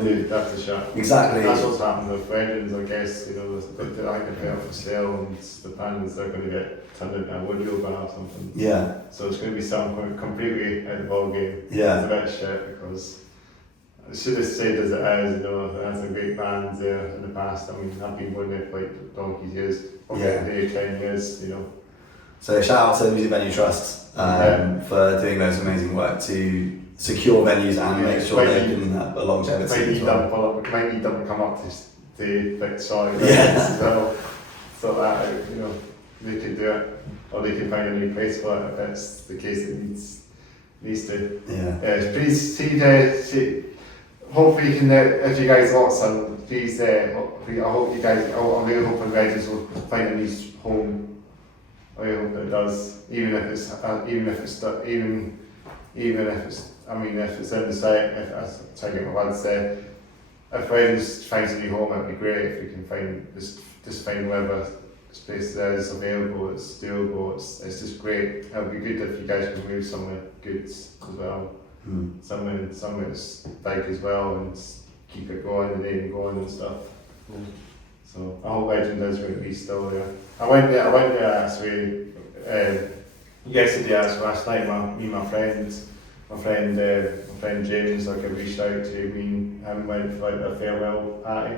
move. That's a shot. Exactly. That's what's happened with weddings, I guess. You know, they're like pay off for sale, and the plans they're going to get turned into a woodrow bar or something. Yeah. So it's going to be something completely out of the ball game. Yeah. It's a bit shit because I should have said as it is. You know, there had some great bands there in the past. I mean, I've been going there for like donkey's years, probably 10 years. You know. So shout out to the Music Venue Trust for doing those amazing work to secure venues and make sure they can have a longevity. Might need them to come up to fix solid as well. So that you know they could do it, or they can find a new place for it if that's the case that needs to. Yeah. Please see. Hopefully you can, if you guys want some, please. I hope you guys. I'm really hoping Regis will find a new home. I hope it does, even if it's in the site. If I was trying to get my words there, if Regis finds a new home, it'd be great if we can find whatever space there is available. It's doable. It's just great. It'd be good if you guys can move somewhere good as well. Somewhere that's big as well, and keep it going and going and stuff. So I hope Legend is going to be still there. I went there actually yesterday. Last night, my friend James, like I reached out to me and went for like a farewell party.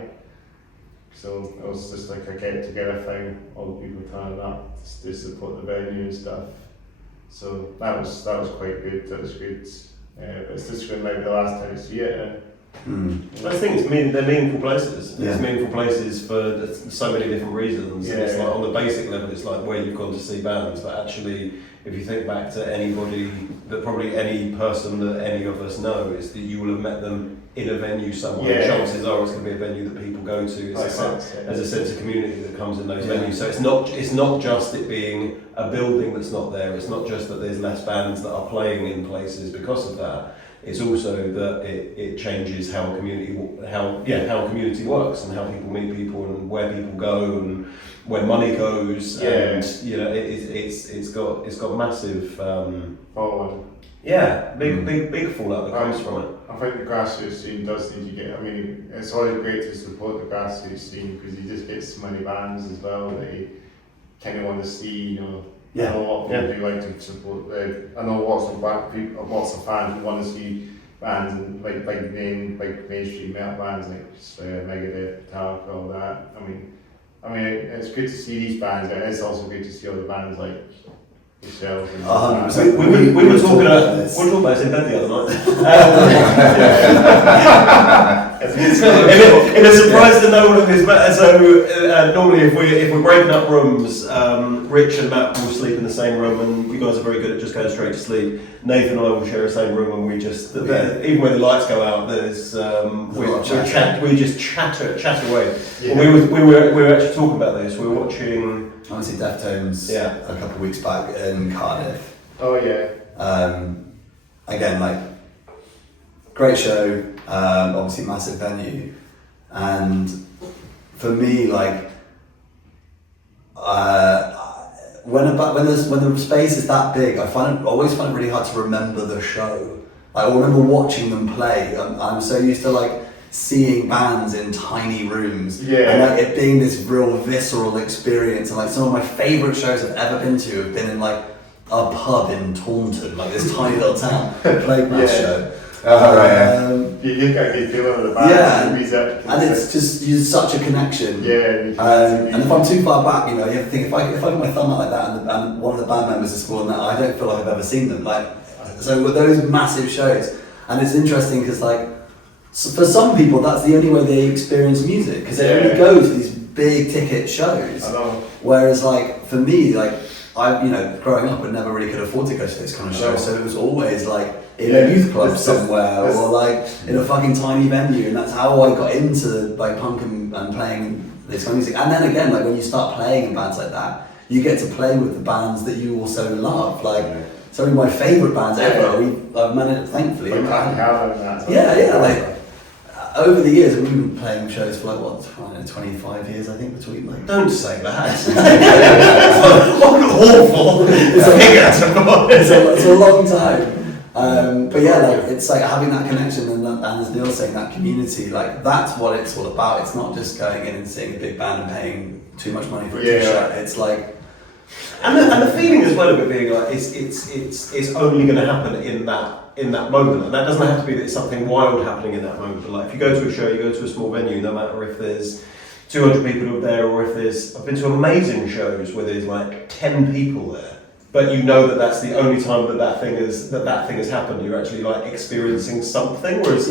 So it was just like a get together thing. All the people turning up to support the venue and stuff. So that was quite good. That was good. But it's just going to be the last time I see it. I think they're meaningful places. Yeah. It's meaningful places for so many different reasons. Yeah. And it's like on the basic level, it's like where you've gone to see bands. But actually, if you think back to anybody, that probably any person that any of us know, is that you will have met them in a venue somewhere. Yeah. Chances are it's going to be a venue that people go to. There's a sense of community that comes in those Yeah. venues. So it's not just it being a building that's not there. It's not just that there's less bands that are playing in places because of that. It's also that it changes how a community works and how people meet people and where people go and where money goes. Yeah. And it's got massive Forward. big fallout that comes from it. I think the grassroots scene does need to get. I mean, it's always great to support the grassroots scene because you just get so many bands as well that you kind of want to see. You know, Yeah. I know a lot of people do like to support. I know lots of fans who want to see bands and like mainstream metal bands like Megadeth, Metallica, all that. I mean, it's good to see these bands, and it's also good to see other bands like yourself. And 100%. We were talking about this. we were talking about this in bed the other night. In a surprise to no one of his matter. So normally, if we're breaking up rooms, Rich and Matt will sleep in the same room, and you guys are very good at just going straight to sleep. Nathan and I will share the same room, and we just even when the lights go out, there's we just chat away. Yeah. We were actually talking about this. We were watching. I went to see Deftones a couple of weeks back in Cardiff. Oh yeah. Again, like, great show, obviously massive venue, and for me, like, when the space is that big, I always find it really hard to remember the show. Like, I remember watching them play. I'm so used to like seeing bands in tiny rooms, and like it being this real visceral experience. And like some of my favourite shows I've ever been to have been in like a pub in Taunton, like this tiny little town, played that show. You get a good feeling of the band. And it's just such a connection. Yeah. And if I'm too far back, you know, you have to think if I put my thumb out like that, and one of the band members is scoring that, I don't feel like I've ever seen them. Like, so with those massive shows, and it's interesting because like, for some people that's the only way they experience music because they only go to these big ticket shows. I know. Whereas like for me, like I, you know, growing up, I never really could afford to go to this kind of show, so it was always like in a youth club somewhere or like in a fucking tiny venue, and that's how I got into like punk and playing this kind of music. And then again, like when you start playing in bands like that, you get to play with the bands that you also love. Like some of my favourite bands ever, I've managed, thankfully. Like Kakihara and that. Yeah, like over the years, we've been playing shows for like what, I don't know, 25 years, I think, between like. Don't say that. What awful. It's a long time. But yeah, like it's like having that connection, and as Neil saying, that community, like that's what it's all about. It's not just going in and seeing a big band and paying too much money for a t-shirt. It's like. And the feeling as well of it being like it's only going to happen in that moment, and that doesn't have to be that it's something wild happening in that moment. But like if you go to a show, you go to a small venue, no matter if there's 200 people who are there or if there's. I've been to amazing shows where there's like 10 people there, but you know that that's the only time that thing has happened. You're actually like experiencing something. Whereas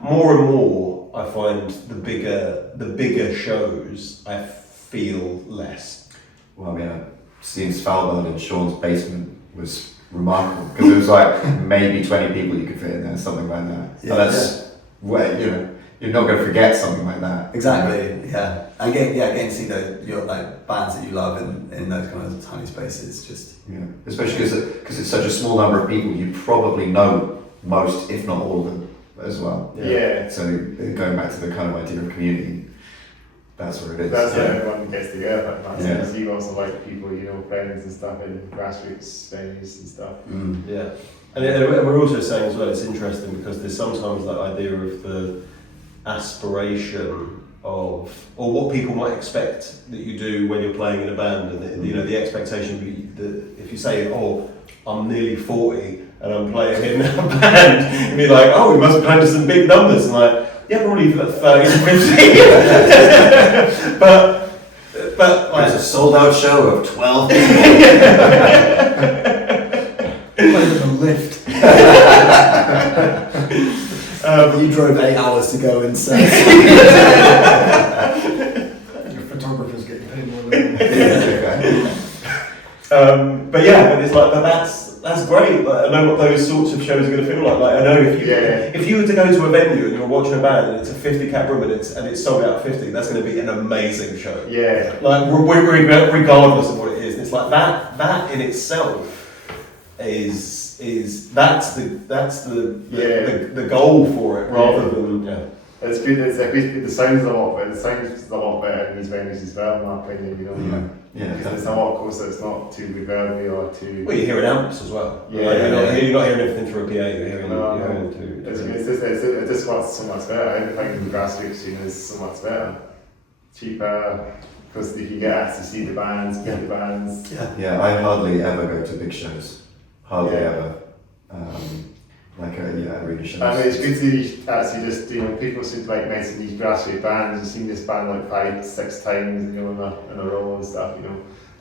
more and more, I find the bigger shows I feel less. Well, yeah, seeing Svalbard in Sean's basement was remarkable because it was like maybe 20 people you could fit in there, something like that. Yeah, and that's where, you know, you're not going to forget something like that. Exactly, yeah. And getting to see your like bands that you love in those kind of tiny spaces, just especially because it's such a small number of people, you probably know most, if not all of them, as well. Yeah. So going back to the kind of idea of community, that's where it is. That's where everyone gets together. Yeah. So you also like people, you know, friends and stuff in grassroots venues and stuff. Yeah. And we're also saying as well, it's interesting because there's sometimes that idea of the aspiration of, or what people might expect that you do when you're playing in a band, and the expectation that if you say, oh, I'm nearly 40 and I'm playing in a band, you'd be like, oh, we must be playing to some big numbers, and like, yeah, probably for 30 to 50. but like, it's a sold out show of 12 people. Playing with a lift. You drove 8 hours to go and say. Your photographer's getting paid more than but yeah, but it's like, but that's great. Like, I know what those sorts of shows are going to feel like. Like I know if you were to go to a venue and you're watching a band and it's a 50 cap room and it's sold out 50, that's going to be an amazing show. Yeah. Like regardless of what it is, and it's like that in itself is that's the goal for it rather than It's good. The sounds a lot better. The sounds a lot better in these venues as well, in my opinion. You know. Yeah. Because it's a lot closer. It's not too reverby or too. Well, you're hearing amps as well. Yeah. Like, you're not hearing everything through a PA. You're hearing through. It just works so much better. Everything in the Grassroot scene is so much better, cheaper. Because you get access to see the bands, meet the bands. Yeah, I hardly ever go to big shows. Hardly ever. Arena shows. I mean, it's good to actually just, people seem to like mention these Grassroot bands. You've seen this band like 5-6 times, in a row and stuff,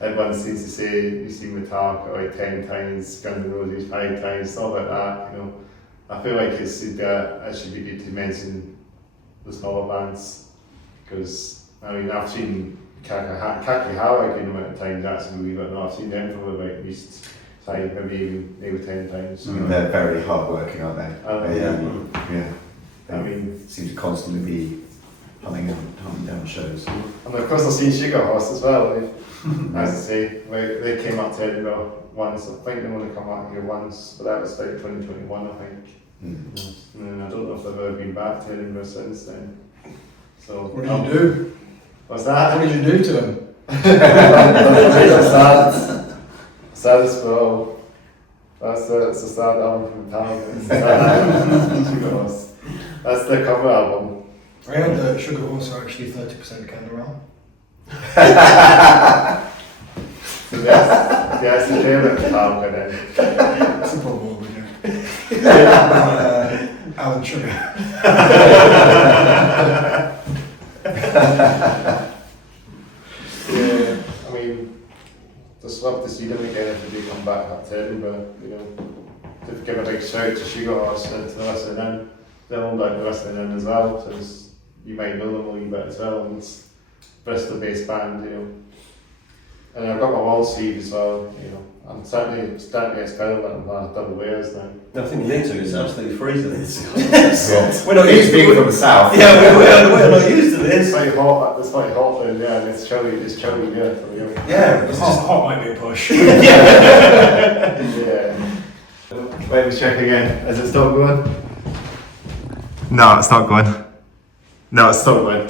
Everyone seems to say you've seen Metallica like 10 times, Guns N' Roses 5 times, stuff like that, I feel like it should be good to mention the smaller bands. Because, I've seen Kakihara a good amount of times actually, believe it or not. I've seen them for about at least maybe even 10 times. They're very hard working, aren't they? They mean, seem to constantly be hunting down shows. And of course I've seen Sugar Horse as well. As I say, they came up to Edinburgh once. I think they only come out here once, but that was like 2021, I think. And I don't know if they've ever been back to Edinburgh since then. So what did you do? What's that? What did you do to them? Saddest for all. That's a sad album from town. Sugar Horse. That's the cover album. I heard that Sugar Horse are actually 30% Canderel. So that's the favourite Metallica then. That's the problem we do. Alan Sugar. Just love to see them again if they come back up to Edinburgh, to give a big shout to Sugar Horse and to listening in. They're all down to listening in as well, so you might know them a wee bit as well. And it's Bristol based band, And I've got my wall sleeve as well, I'm certainly starting to get scared of my double layers now. I think you need to, it's absolutely freezing. We're not used to being from the south. Yeah, we're not used to this. It's quite hot down there, and it's chilly there. So, Yeah, It's hot might be a push. yeah. Wait, let's check again. Is it still going? No, it's not going. No, it's still going.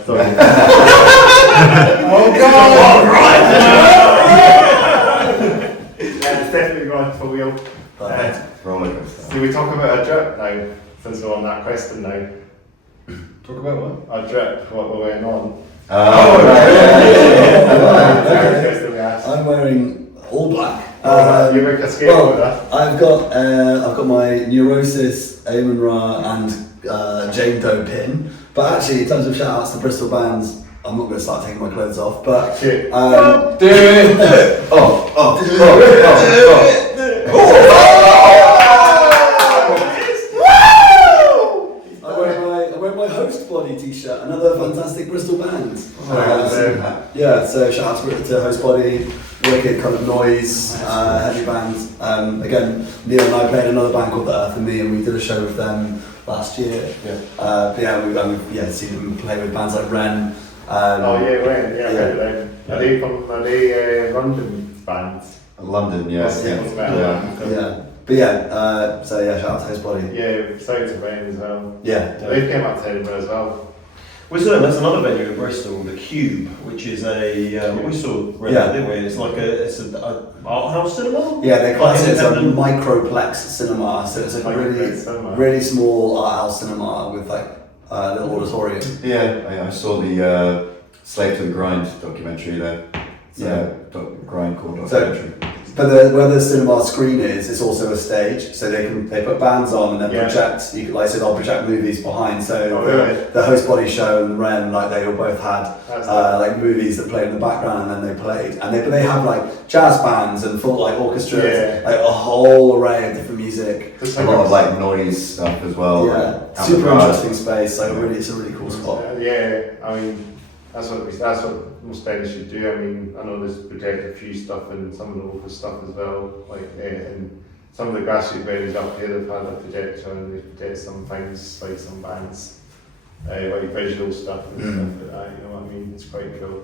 Oh God! Right! It's definitely going for real. Roller coaster. Do we talk about our drip now? Since we're on that question now. Talk about what? Our drip, what we're wearing on. I'm wearing all black. You make a skateboarder. I've got my Neurosis, Amon Ra, and Jane Doe pin. But actually, in terms of shout outs to Bristol Bands, I'm not going to start taking my clothes off. But Do it! I wear my host body t-shirt, another fantastic Bristol band. Yeah, so shout out to Host Body, wicked kind of noise, heavy band. Again, Neil and I played another band called The Earth and Me, and we did a show with them last year. We've seen them play with bands like Ren. Ren, Ren. Are they London bands? London, But shout out to Host Body. Yeah, shout to Ren as well. Yeah. They came up to Edinburgh as well. That's another venue in Bristol, the Cube, which is we saw didn't we? It's like it's an art house cinema. Yeah, they class it as a microplex cinema, so it's like a really small art house cinema with like a little auditorium. Yeah, I saw the Slave to the Grind documentary there. Grindcore documentary. But where the cinema screen is, it's also a stage, so they put bands on and then project. They'll project movies behind. So the Host Body show and Ren, they all both had movies that played in the background, and then they played. And they have jazz bands and full orchestras, a whole array of different music. music. A lot of like noise stuff as well. Yeah, like, super out interesting space. Like really, it's a really cool spot. Yeah, I mean, that's what most bands should do. I mean, I know there's projected a few stuff and some of the local stuff as well. Like, and some of the grassroots venues up here, they've had a projector and they project some things, like some bands, like visual stuff and stuff like that. You know what I mean? It's quite cool.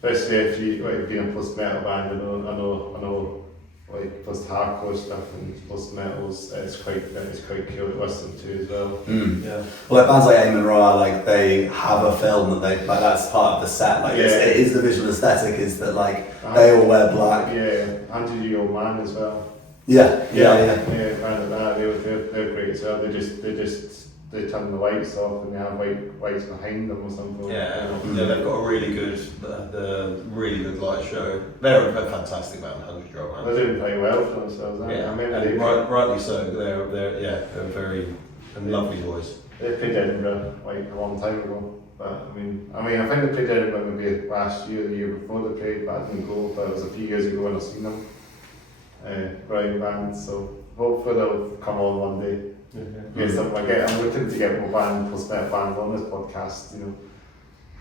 Especially if you've been a post metal band. I know. Like post hardcore stuff and post metals, it's quite cool to listen to as well. Yeah. Well, like bands like Aim and Ra, like they have a film that they like. That's part of the set. Like it is the visual aesthetic. Is that like they all wear black. Yeah, Andrew the Old Man as well. Yeah. Band like that. They're great as well. They turn the lights off and they have lights behind them or something. Yeah, they've got a really good light show. They're a fantastic band, 100-year-old band. They're doing very well for themselves. Yeah, and rightly so. They're very lovely boys. They played Edinburgh like a long time ago, but I think they played Edinburgh maybe last year, the year before they played, but I didn't go. But it was a few years ago when I seen them. Brilliant band, so hopefully they'll come on one day. Yes, I'm looking to get more post metal bands on this podcast. You know,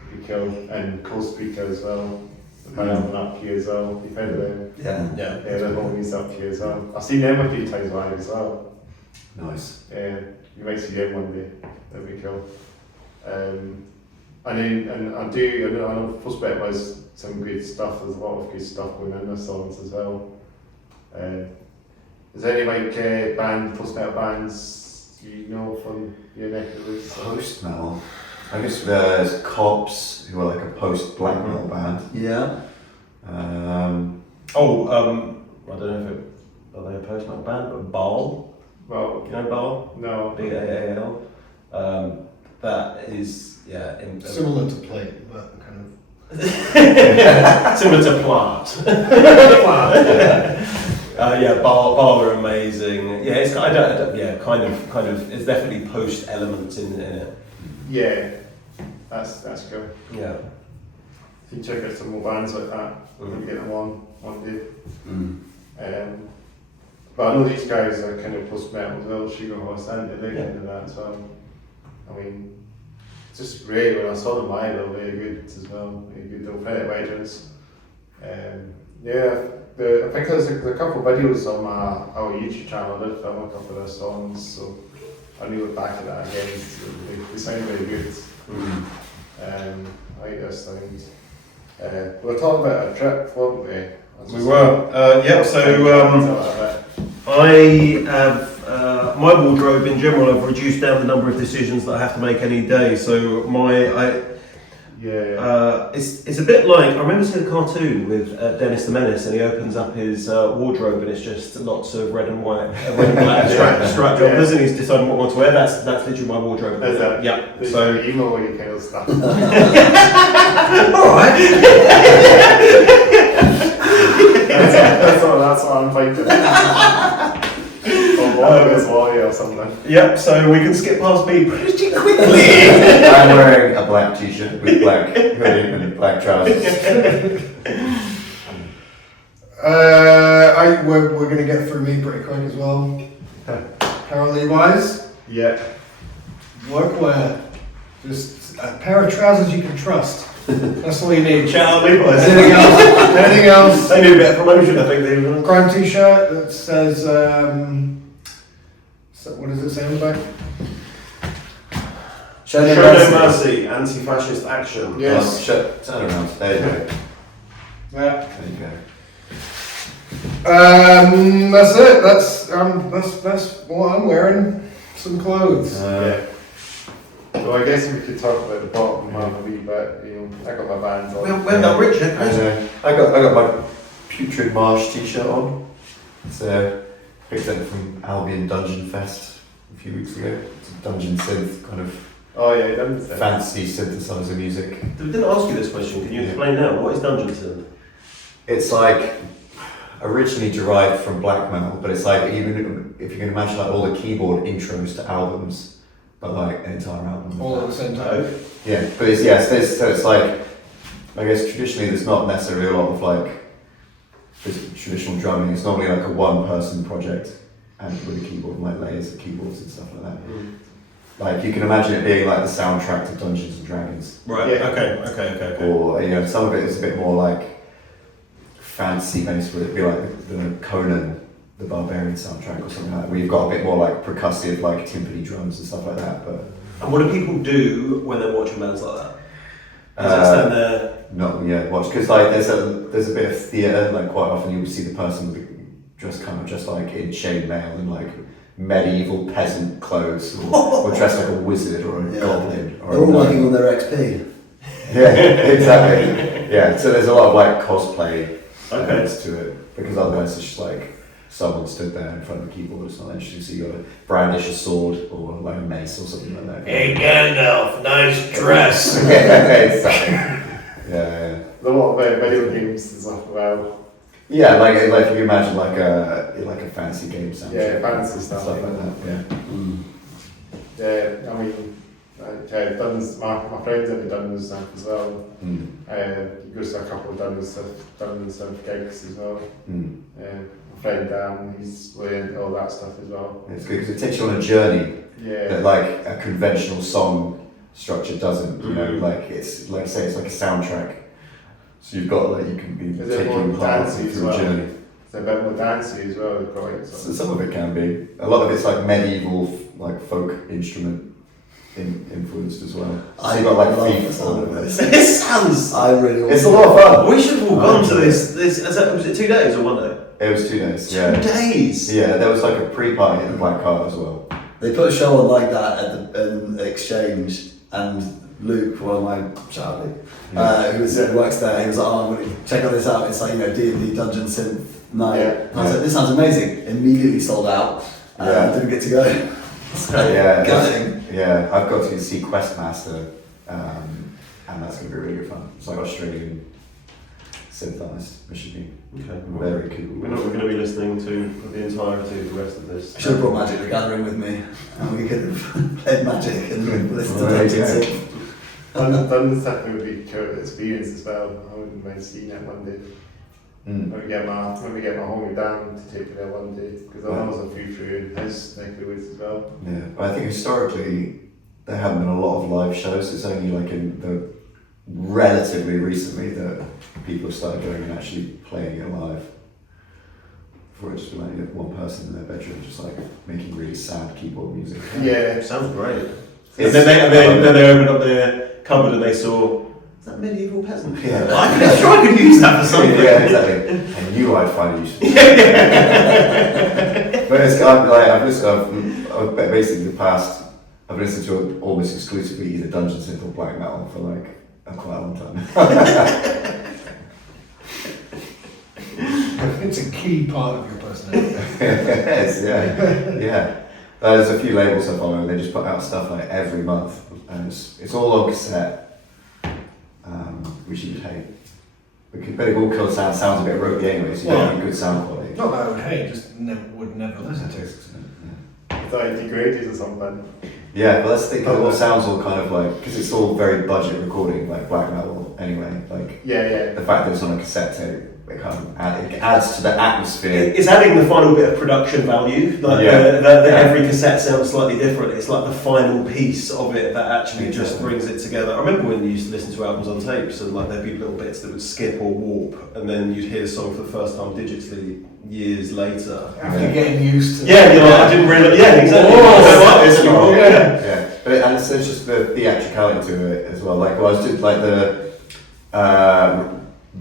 it'd be cool. And Co-Speaker as well. They're up here as well. You've heard of them? Yeah. They're homies up here as well. I've seen them a few times live as well. Nice. Yeah, you might see them one day. That'd be cool. And I know post metal has some good stuff. There's a lot of good stuff going in the songs as well. Is there any post metal bands you know from your neck of the woods? Post metal. I guess there's Cops, who are like a post black metal band. Yeah. I don't know if are they a post metal band, but Baal. Well, You know Baal? no. BAAL. That is Similar to Plate, but kind of similar to Plant. Baal are amazing. Yeah, it's kind of. It's definitely post elements in it. Yeah, that's cool. Yeah. You check out some more bands like that. We'll get them on one day. But I know these guys are kind of post metal as well. Sugar Horse and they're kind of that as well. I mean, it's just great. When I saw them live, they were very good as well. Very good. They were playing at weddings. I think there's a couple of videos on our YouTube channel. I did film a couple of their songs, so I need to look back at that again. So they sound very good. I like their sounds. We were talking about a trip, weren't we? We were. I have my wardrobe in general. I've reduced down the number of decisions that I have to make any day. So it's a bit like, I remember seeing a cartoon with Dennis the Menace, and he opens up his wardrobe and it's just lots of red and white, red and black striped jumpers, and he's deciding what one to wear. That's literally my wardrobe. Is that? Yeah. So you know what you kind of stuff. Alright. That's what I'm thinking. Or something. Yep, so we can skip past me pretty quickly. I'm wearing a black t-shirt with black hoodie and black trousers. we're going to get through me pretty quick as well. Pair of Levi's. Yeah. Workwear. Just a pair of trousers you can trust. That's all you need. Shout out Levi's. Anything else? They need a bit of promotion, I think. They Crime t-shirt that says, what does it say on the back? Show no mercy, anti-fascist action. Yes. Turn around. There you go. Yeah. There you go. That's it. That's what I'm wearing. Some clothes. Yeah. So I guess we could talk about the bottom half a wee bit. I got my bands on. Well done, Richard. I got my Putrid Marsh t-shirt on. So picked it from Albion Dungeon Fest a few weeks ago. It's a dungeon synth kind of fancy synthesizer music. I didn't ask you this question. Can you explain now? What is dungeon synth? It's like originally derived from black metal, but it's like, even if you can imagine like all the keyboard intros to albums, but like an entire album. All at the same time. Yeah, but it's like, I guess traditionally there's not necessarily a lot of like traditional drumming. It's normally like a one-person project, and with a keyboard and like layers of keyboards and stuff like that. Like you can imagine it being like the soundtrack to Dungeons and Dragons. Right. Yeah. Okay. Or some of it is a bit more like fantasy based, where it'd be like the Conan the Barbarian soundtrack or something like that, where you've got a bit more like percussive, like timpani drums and stuff like that. But And what do people do when they're watching bands like that? Is it stand there? Watch, because like there's a bit of theatre. Like quite often you'll see the person just like in chainmail and like medieval peasant clothes, or dressed like a wizard or a goblin. Or They're all working on their XP. Yeah, exactly. Yeah, so there's a lot of like cosplay elements to it, because otherwise it's just like someone stood there in front of a keyboard. It's not interesting. So you got to brandish a sword or like a mace or something like that. Hey Gandalf, nice dress. Yeah, exactly. Yeah. There's a lot of video games and stuff about. Yeah, like if you imagine like a fantasy game soundtrack. Yeah, fantasy stuff. Stuff like that. Yeah. Yeah, I mean, Duns, my friend's into Duns stuff as well. He goes to a couple of Duns stuff gigs as well. My friend Dan, he's really into all that stuff as well. It's good because it takes you on a journey Yeah. that like a conventional song structure doesn't. You know, like it's like say it's like a soundtrack. So you've got like you can be Is it taking more part dancey as through a well? journey. It's a bit more dancey as well, probably. So some of it can be. A lot of it's like medieval, like folk instrument influenced as well. So you've got like love feet the sound all of over this. it. This sounds. I really want It's a to- lot of fun. We should have all gone to this. Was it 2 days or 1 day? It was 2 days. 2 Yeah. days. Yeah, there was like a pre-party in the Black Card as well. They put a show on like that at the Exchange, and Luke, one of my shout out Luke, who works there, he was like, "Oh, I'm going to check out this out. It's like D&D Dungeon Synth night." Yeah. And I was like, "This sounds amazing." Immediately sold out. Didn't get to go. Yeah, Gutting. yeah. I've got to see Questmaster, and that's going to be really good fun. It's like Australian synthesized machine. Okay. Very cool. We're not going to be listening to the entirety of the rest of this. I should have brought Magic the Gathering with me, and we could have played Magic and listened to Well, Dungeon yeah. Synth. Duns stuff would be a cool experience as well. I wouldn't mind seeing it one day. Maybe get my homie Dan to take me there one day, because I know there's a few through his neck of the woods as well. Yeah, but I think historically there haven't been a lot of live shows. It's only like in the relatively recently that people have started going and actually playing it live. Before it just been like you have one person in their bedroom just like making really sad keyboard music. Yeah. Sounds great. It's- And then they opened up their cupboard and they saw, is that medieval peasant? Yeah. I'm sure I could use that for something. Yeah, exactly. I knew I'd find it useful. But it's I've basically the past I've listened to almost exclusively either Dungeon Synth or black metal for like quite a long time. It's a key part of your personality. Yes, yeah. There's a few labels I follow. They just put out stuff like every month, and it's all on cassette, which you would hate. But it all kind of sounds a bit ropey anyway, so you don't have good sound quality. Not that I would hate, just would never listen to. I thought it degraded or something. Yeah, but that's the thing. 'Cause it all sounds all kind of like because it's all very budget recording, like black metal anyway. Like Yeah. the fact that it's on a cassette tape, it adds to the atmosphere. It's adding the final bit of production value. Like every cassette sounds slightly different. It's like the final piece of it that actually just brings it together. I remember when you used to listen to albums on tapes and like there'd be little bits that would skip or warp, and then you'd hear a song for the first time digitally years later. After getting used to Yeah, you're like, I didn't realise. Yeah, exactly. Yeah, but it's just the theatricality to it as well. Like, I was just like the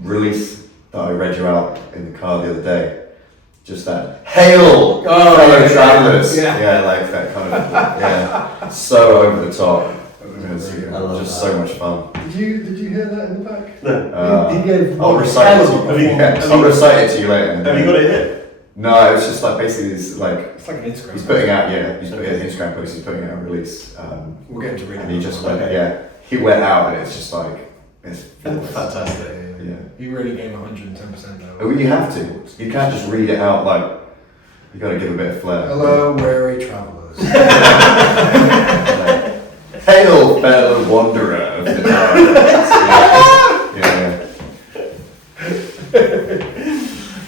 release that I read you out in the car the other day. Just that hail, fellow travellers. Yeah. Like that kind of so over the top. I love Just that. so much fun. Did you hear that in the back? No. He gave I'll one recite it. hell of a I'll recite it to you later. Have you got it here? No, it was just like basically this like. It's like an Instagram. He's putting out, he's putting an Instagram post, he's putting out a release, We'll get to read and he it. just went, he went out and it's just like, it's Fantastic. Yeah. He really gave 110% though. Oh, you have to. You can't just read it out like, you got to give a bit of flair. Hello, weary travellers. Hail, fellow wanderer of the dark. Yeah.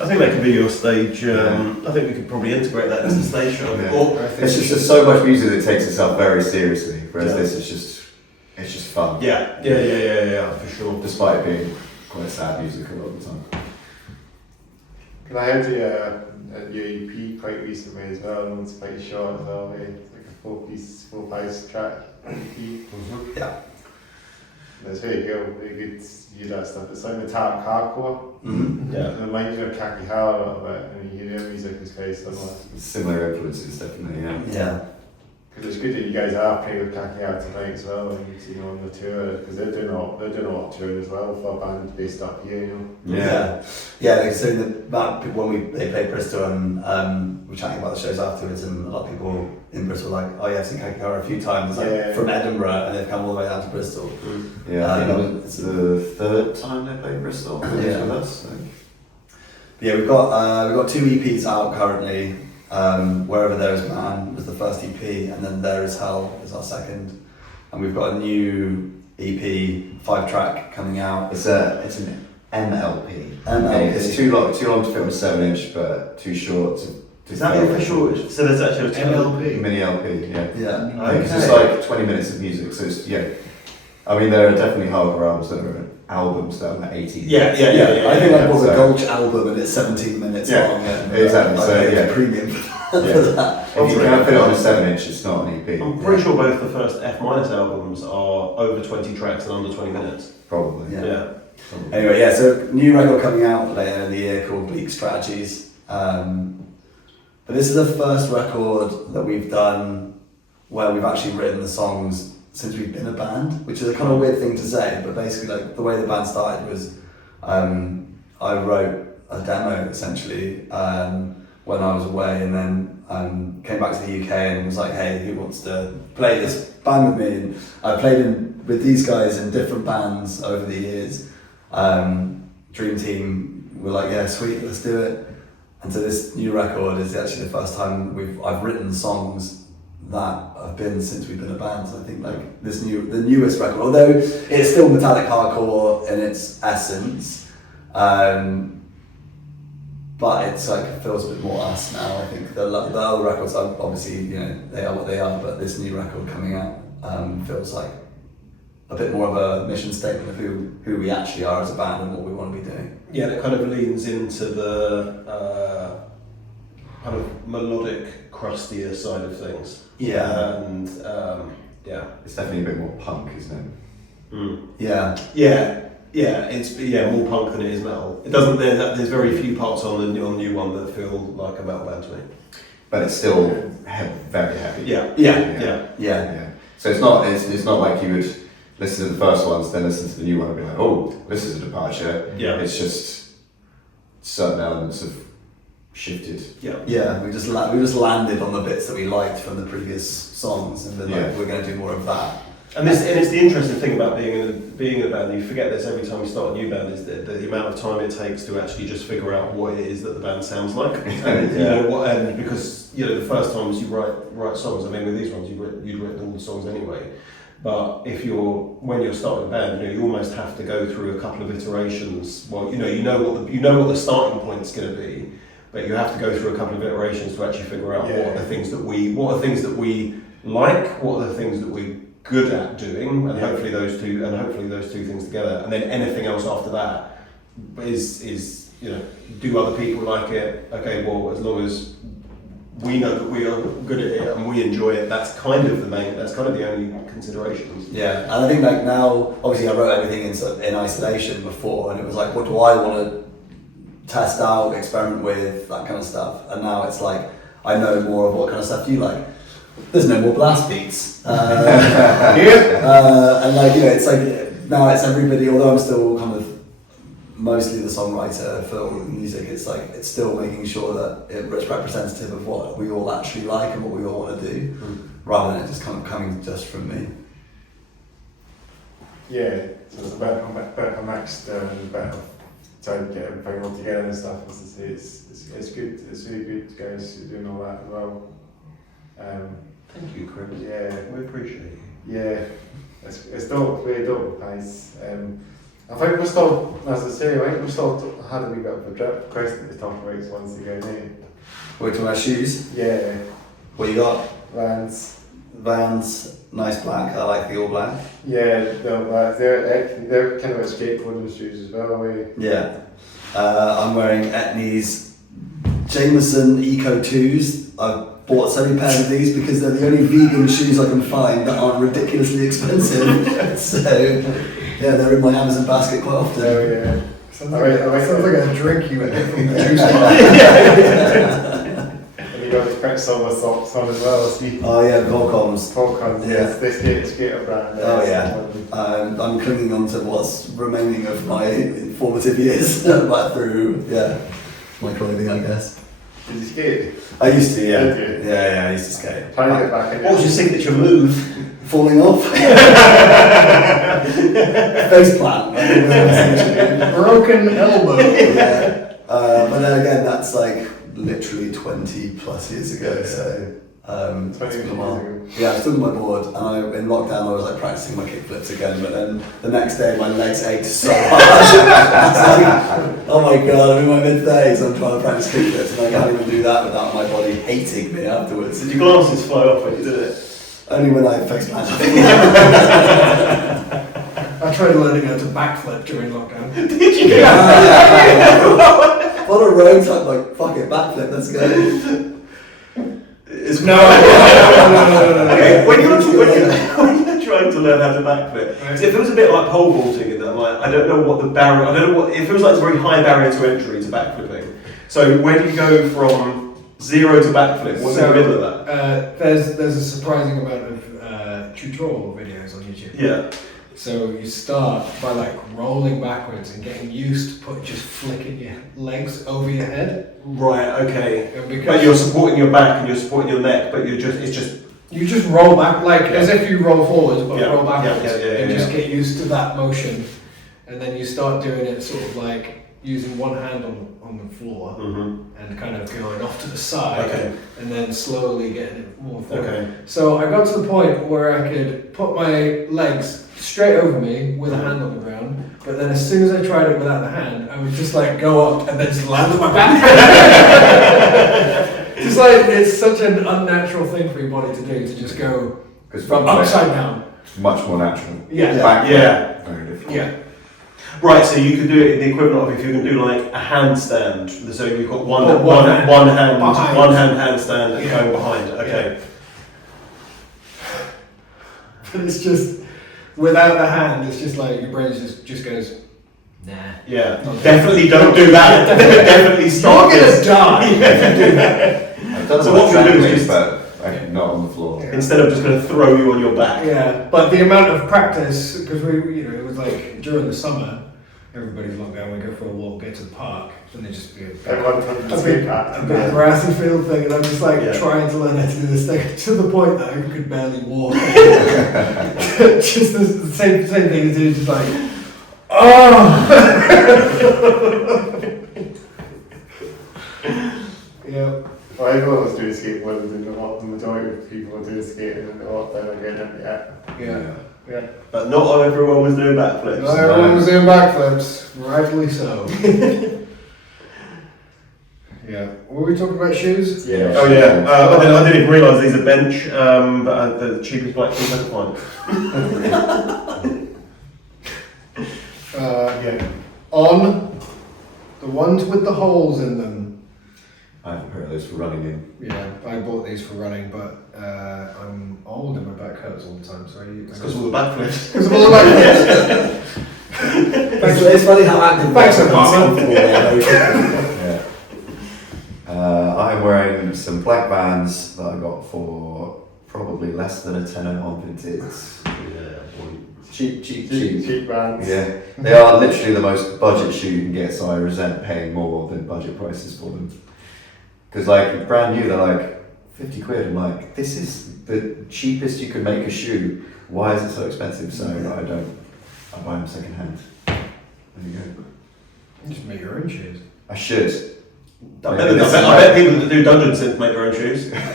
I think that could be be your stage. I think we could probably integrate that into the stage show. Yeah. Or I think It's just there's so much music that takes itself very seriously, whereas Yeah. this is just it's just fun. Yeah, for sure. Despite it being quite sad music a lot of the time. Because I heard your EP quite recently as well, and it's quite short as well. It's like a 4-piece track EP. Yeah. And it's very good, you do that stuff. It's like metallic hardcore. Mm-hmm. Yeah. It reminds me of Kakihara a little bit, and your music is very similar. Similar influences, definitely. Yeah. Yeah. Because it's good that you guys are playing with Kakihara tonight as well, and on the tour, because they're doing a lot of touring as well for a band based up here, Yeah. So when they played Bristol and we were chatting about the shows afterwards, and a lot of people in Bristol were like, oh yeah, I've seen Kakihara a few times, from Edinburgh, and they've come all the way down to Bristol. Yeah, I think it's the third time they played Bristol with us. So. Yeah, we've got 2 EPs out currently. Wherever There Is Man was the first EP, and then There Is Hell is our second, and we've got a new EP 5-track coming out. It's an MLP. MLP. It's too long to fit on a 7-inch, but too short to. Is that the official? So there's actually a MLP? Mini LP, yeah. Yeah. I think it's just like 20 minutes of music, so it's, I mean, there are definitely hardcore albums that are like 18 minutes. I think I bought the So- Gulch album and it's 17 minutes Yeah, long. And exactly, I so, paid yeah. premium for that. If you can't fit it on a 7-inch, it's not an EP. I'm pretty sure both the first F- albums are over 20 tracks and under 20 minutes. Probably. Yeah. Anyway, so new record coming out later in the year called Bleak Strategies. But this is the first record that we've done where we've actually written the songs since we've been a band, which is a kind of weird thing to say, but basically like the way the band started was I wrote a demo essentially when I was away, and then came back to the UK and was like, hey, who wants to play this band with me? And I played with these guys in different bands over the years. Dream Team were like, yeah, sweet, let's do it. And so this new record is actually the first time I've written songs that have been since we've been a band. So I think like the newest record, although it's still metallic hardcore in its essence, but it's like it feels a bit more us now. I think the other records, obviously, they are what they are, but this new record coming out feels like a bit more of a mission statement of who we actually are as a band and what we want to be doing. Yeah, and it kind of leans into the kind of melodic, crustier side of things. Yeah. And It's definitely a bit more punk, isn't it? Yeah. It's more punk than it is metal. It doesn't. There's very few parts on the new one that feel like a metal band to me. But it's still very heavy. Yeah. So it's not like you would listen to the first ones, then listen to the new one and be like, oh, this is a departure. Yeah. It's just certain elements have shifted. Yeah, we just landed on the bits that we liked from the previous songs, and then Yeah. we're going to do more of that. And it's the interesting thing about being in a band. You forget this every time you start a new band, is the amount of time it takes to actually just figure out what it is that the band sounds like. And, and because the first times you write songs, I mean with these ones you'd written all the songs anyway. But when you're starting a band, you almost have to go through a couple of iterations. Well, you know what the starting point's going to be, but you have to go through a couple of iterations to actually figure out what are the things that we like, what are the things that we're good at doing, and hopefully those two things together, and then anything else after that is do other people like it? Okay, well, as long as we know that we are good at it and we enjoy it, that's kind of the only considerations. Yeah, and I think like now, obviously I wrote everything in isolation before, and it was like, what do I want to test out, experiment with, that kind of stuff. And now it's like, I know more of what kind of stuff you like. There's no more blast beats. And it's like, now it's everybody, although I'm still kind of mostly the songwriter for all the music, it's like, it's still making sure that it's representative of what we all actually like and what we all want to do, rather than it just kind of coming just from me. Yeah, so it's a bit of a mixed, trying to get everything all together and stuff. It's good. It's really good, guys, who are doing all that as well. Thank you, Chris. Yeah, we appreciate you. yeah, it's dope, really dope, nice. I think we're still, as I say, I think we're still had a wee bit of a drip question to talk about once again, eh? We're talking about shoes. Yeah, What you got? Vans. Vans, nice black. I like the all black. Yeah, they're kind of a skateboarding shoes as well, eh? Yeah. I'm wearing Etnies Jameson Eco 2s. I've bought so many pairs of these because they're the only vegan shoes I can find that aren't ridiculously expensive. So, yeah, they're in my Amazon basket quite often. Oh yeah. Sounds like a drink you would get from the juice bar. And you got the Quicksilver socks on as well, see? Oh yeah, Volcoms. Volcons, Yeah. yes, this skater brand. Oh yeah. I'm clinging on to what's remaining of my formative years back through, my clothing, I guess. Did you skate? I used to, yeah. Did you? Yeah, I used to skate. Trying to get back in. What was your signature move? Falling off. Face plant. Broken elbow. Yeah. But then again, that's like literally 20 plus years ago, so it's 20 been a years while. ago. Yeah, I stood on my board and in lockdown I was like practicing my kickflips again, but then the next day my legs ached so much. I was like, oh my god, I'm in my mid-30s, I'm trying to practice kickflips and I can't even do that without my body hating me afterwards. Did your glasses fly off when you did it? Only when I face planted. I tried learning how to backflip during lockdown. Did you? What a road type, like, fuck it, backflip, let's go. It's no. Okay, when you're trying to learn how to backflip, so it feels a bit like pole vaulting in that. Like, I don't know what the barrier. I don't know what it feels like. It's a very high barrier to entry to backflipping. So where do you go from 0 to backflip? What's in the middle of that? There's a surprising amount of tutorial videos on YouTube. Yeah. So you start by like rolling backwards and getting used to just flicking your legs over your head. Right. Okay. And because But you're supporting your back and you're supporting your neck, but it's just. you just roll back as if you roll forwards, but roll backwards, and just yeah. get used to that motion. And then you start doing it sort of like using one hand on the floor and kind of going off to the side, and then slowly getting it more forward. Okay. So I got to the point where I could put my legs straight over me with a hand on the ground, but then as soon as I tried it without the hand, I would just like go up and then just land on my back. Just like it's such an unnatural thing for your body to do, to just go Because upside down. it's much more natural. Yeah. Back Yeah. very different. Yeah. Right, so you could do it in the equivalent of if you can do like a handstand. So you've got one hand handstand and going behind. Okay. But it's just without the hand, it's just like your brain just goes, nah. Yeah. Definitely don't do that. Definitely stop. You're gonna this. die if you do that. I've done So so what we do is- but not on the floor. Yeah. Instead of just going to throw you on your back. Yeah, but the amount of practice, because it was like during the summer, everybody's locked down, we go for a walk, get to the park, and they just be a Everyone from the big skate park. grassy field thing, and I'm just like Yeah. trying to learn how to do this thing to the point that I could barely walk. Just the same thing as you, just like, oh! Yeah. Well, everyone was doing skateboarding in the lockdown. The majority of people were doing skating in the lockdown again, Yeah. But not everyone was doing backflips. Not everyone was doing backflips, rightfully so. Yeah. Were we talking about shoes? Yeah. Oh yeah, I didn't even realise these are bench, but they're the cheapest black shoes I could find. Yeah. On the ones with the holes in them. I haven't heard of those for running in. Yeah, I bought these for running, but I'm old and my back hurts all the time, so It's because of all the backflips. Because of all the backflips. It's funny how active Thanks, I'm Apartment. Yeah. I'm wearing some black Vans that I got for probably less than a tenner on Vinted. Cheap. brands. Yeah, they are literally the most budget shoe you can get, so I resent paying more than budget prices for them. Because like brand new, they're like 50 quid. I'm like, this is the cheapest you can make a shoe. Why is it so expensive? So I buy them second hand. There you go. You just make your own shoes. I should. I bet people that do dungeon synth make their own shoes. Probably.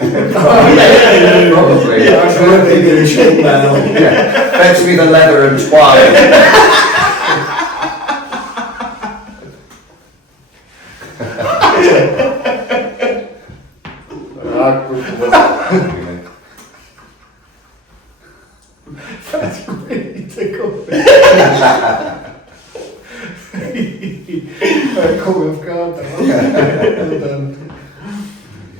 Absolutely, get a shape now. Yeah. Fetch me the leather and twine. Caught me off guard. Well done.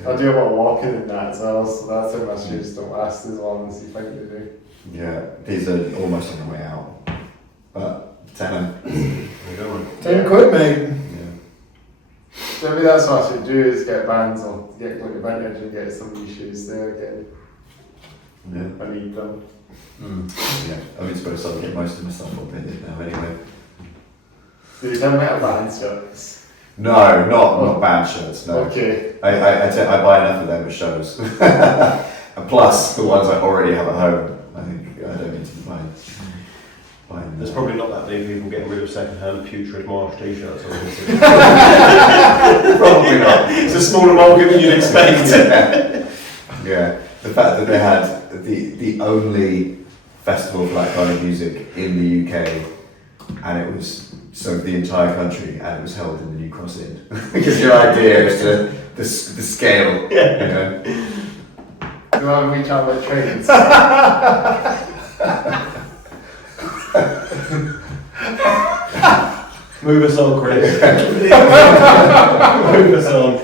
I do a lot of walking in that as well, so that's how my shoes don't last as long as you think they do. Yeah, these are almost on the way out. But tenner. 10 quid, mate. Yeah. So maybe that's what I should do, is get Bands or get like a vintage and get some new shoes there again. Yeah. I need them. Yeah. I mean, suppose I'll get most of my stuff up in it now anyway. Do you tell me about Bands shirts? No, not band shirts, no. Okay. I buy enough of them at shows. And plus, the ones I already have at home, I think I don't need to buy them. There's probably not that many people getting rid of second-hand putrid Marsh t-shirts. Probably not. It's a smaller market than you'd expect. Yeah. The fact that they had the only festival of black kind of music in the UK, and it was so the entire country, and it was held in the New Cross Inn. Because your idea is the scale, you know. Do you want to reach out with trains? Move us on, Chris. Move us on.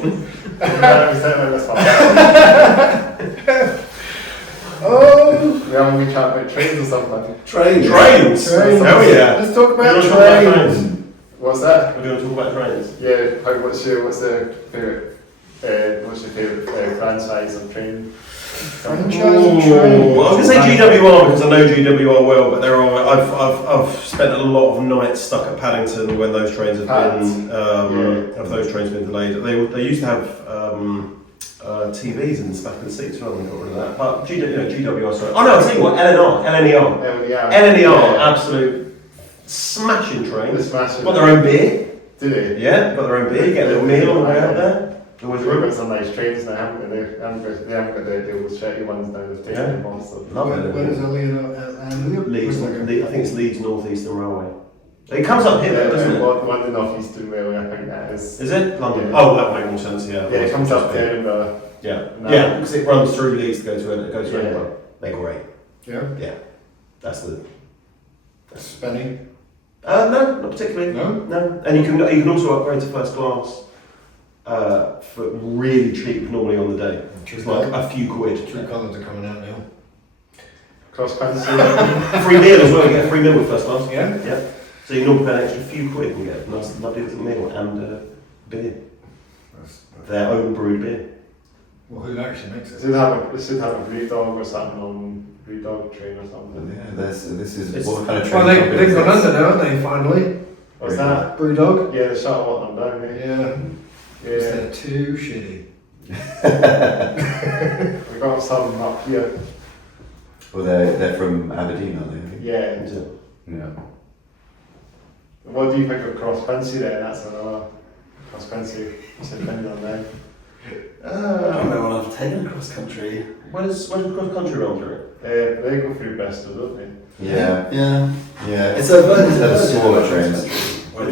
Oh! We haven't reached out with trains or something. Trains. Trains? Hell yeah. Let's talk about You wanna talk about trains. What's that? We're going to talk about trains. Yeah, what's the favourite franchise of train? Franchise of Ooh, train. I was going to say GWR because I know GWR well, but there are. I've spent a lot of nights stuck at Paddington when those trains have been. Have those trains been delayed? They used to have TVs in the back of the seats. Well, they got rid of that. But GWR. Sorry. Oh no! I'll tell you what. LNER. Absolute smashing train. The smashing. Got their own beer. Do they? Yeah, got their own beer. Get a little meal on the way out there. Always We've room. got some nice trains now, haven't we? They haven't got the old shitty ones now. They've taken them off. So. Where does Leeds? Leeds. I think it's Leeds North Eastern Railway. It comes up here, doesn't it? One in North Eastern Railway, I think that is. Is it? London. Yeah. Oh, that would make more sense. Yeah. Yeah, it comes up to Edinburgh. Yeah. No. Yeah, because it runs through Leeds to go to Yeah. Edinburgh. They're great. Yeah. Yeah. That's the. Spenny. No, not particularly. No? And you can also upgrade to first class for really cheap normally on the day. It's like a few quid. True colours are coming out now. Cross country. Free meal as well. You get a free meal with first class. Yeah? Yeah. So you normally pay an extra few quid and get a nice, lovely little meal and beer. Their own brewed beer. Well, who actually makes They it? should have a breed dog or something on breed dog train or But something. yeah, this is It's- what kind of train Well, company they've is gone this? under now, haven't they, finally? What's that? Brewdog? Yeah, the shuttle one down there. Yeah. Yeah. They're too shitty. We got some up here. Well, they're from Aberdeen, aren't they? Yeah. Yeah. What do you think of cross country then? That's another cross country. What's your opinion on that? I don't know when I've taken cross country. Where's the cross country run through? They go through Bristol, don't they? Yeah. Yeah. Yeah. It's a They're smaller trains. It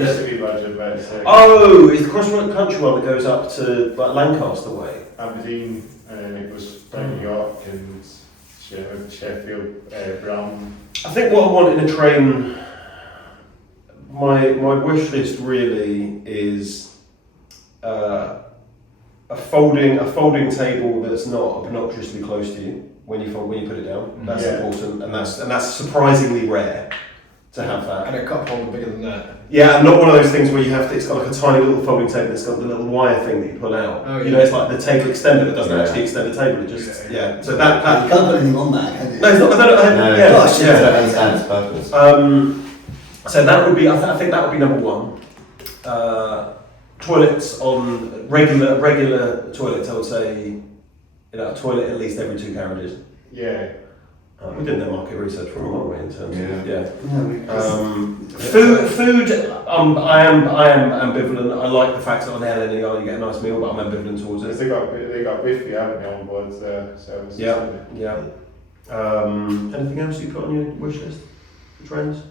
used to be Virgin, but it's Oh, it's the cross country one that goes up to like Lancaster way. Aberdeen, and then it goes down to York and Sheffield, Brum. I think what I want in a train, my wish list really is a folding table that's not obnoxiously close to you when you put it down. That's Yeah. important, and that's surprisingly rare to have that. And a cup holder bigger than that. Yeah, and not one of those things where you have to. It's got like a tiny little folding table that's got the little wire thing that you pull out. Oh, You know, yeah. it's like the table extender that doesn't Yeah. actually extend the table. It just Yeah. So that You can't put anything on that, can you? no, it's not. I don't, No, yeah, gosh, I yeah. don't understand its purpose. So that would be. I think that would be number one. Toilets on regular toilets. I would say, a toilet at least every 2 carriages. Yeah. We did their market research from a long way in terms of Yeah. food. I am ambivalent. I like the fact that on LNER you get a nice meal, but I'm ambivalent towards Because it. they got Biffy, haven't they, on board the service? Yeah. Anything else you put on your wish list for trains?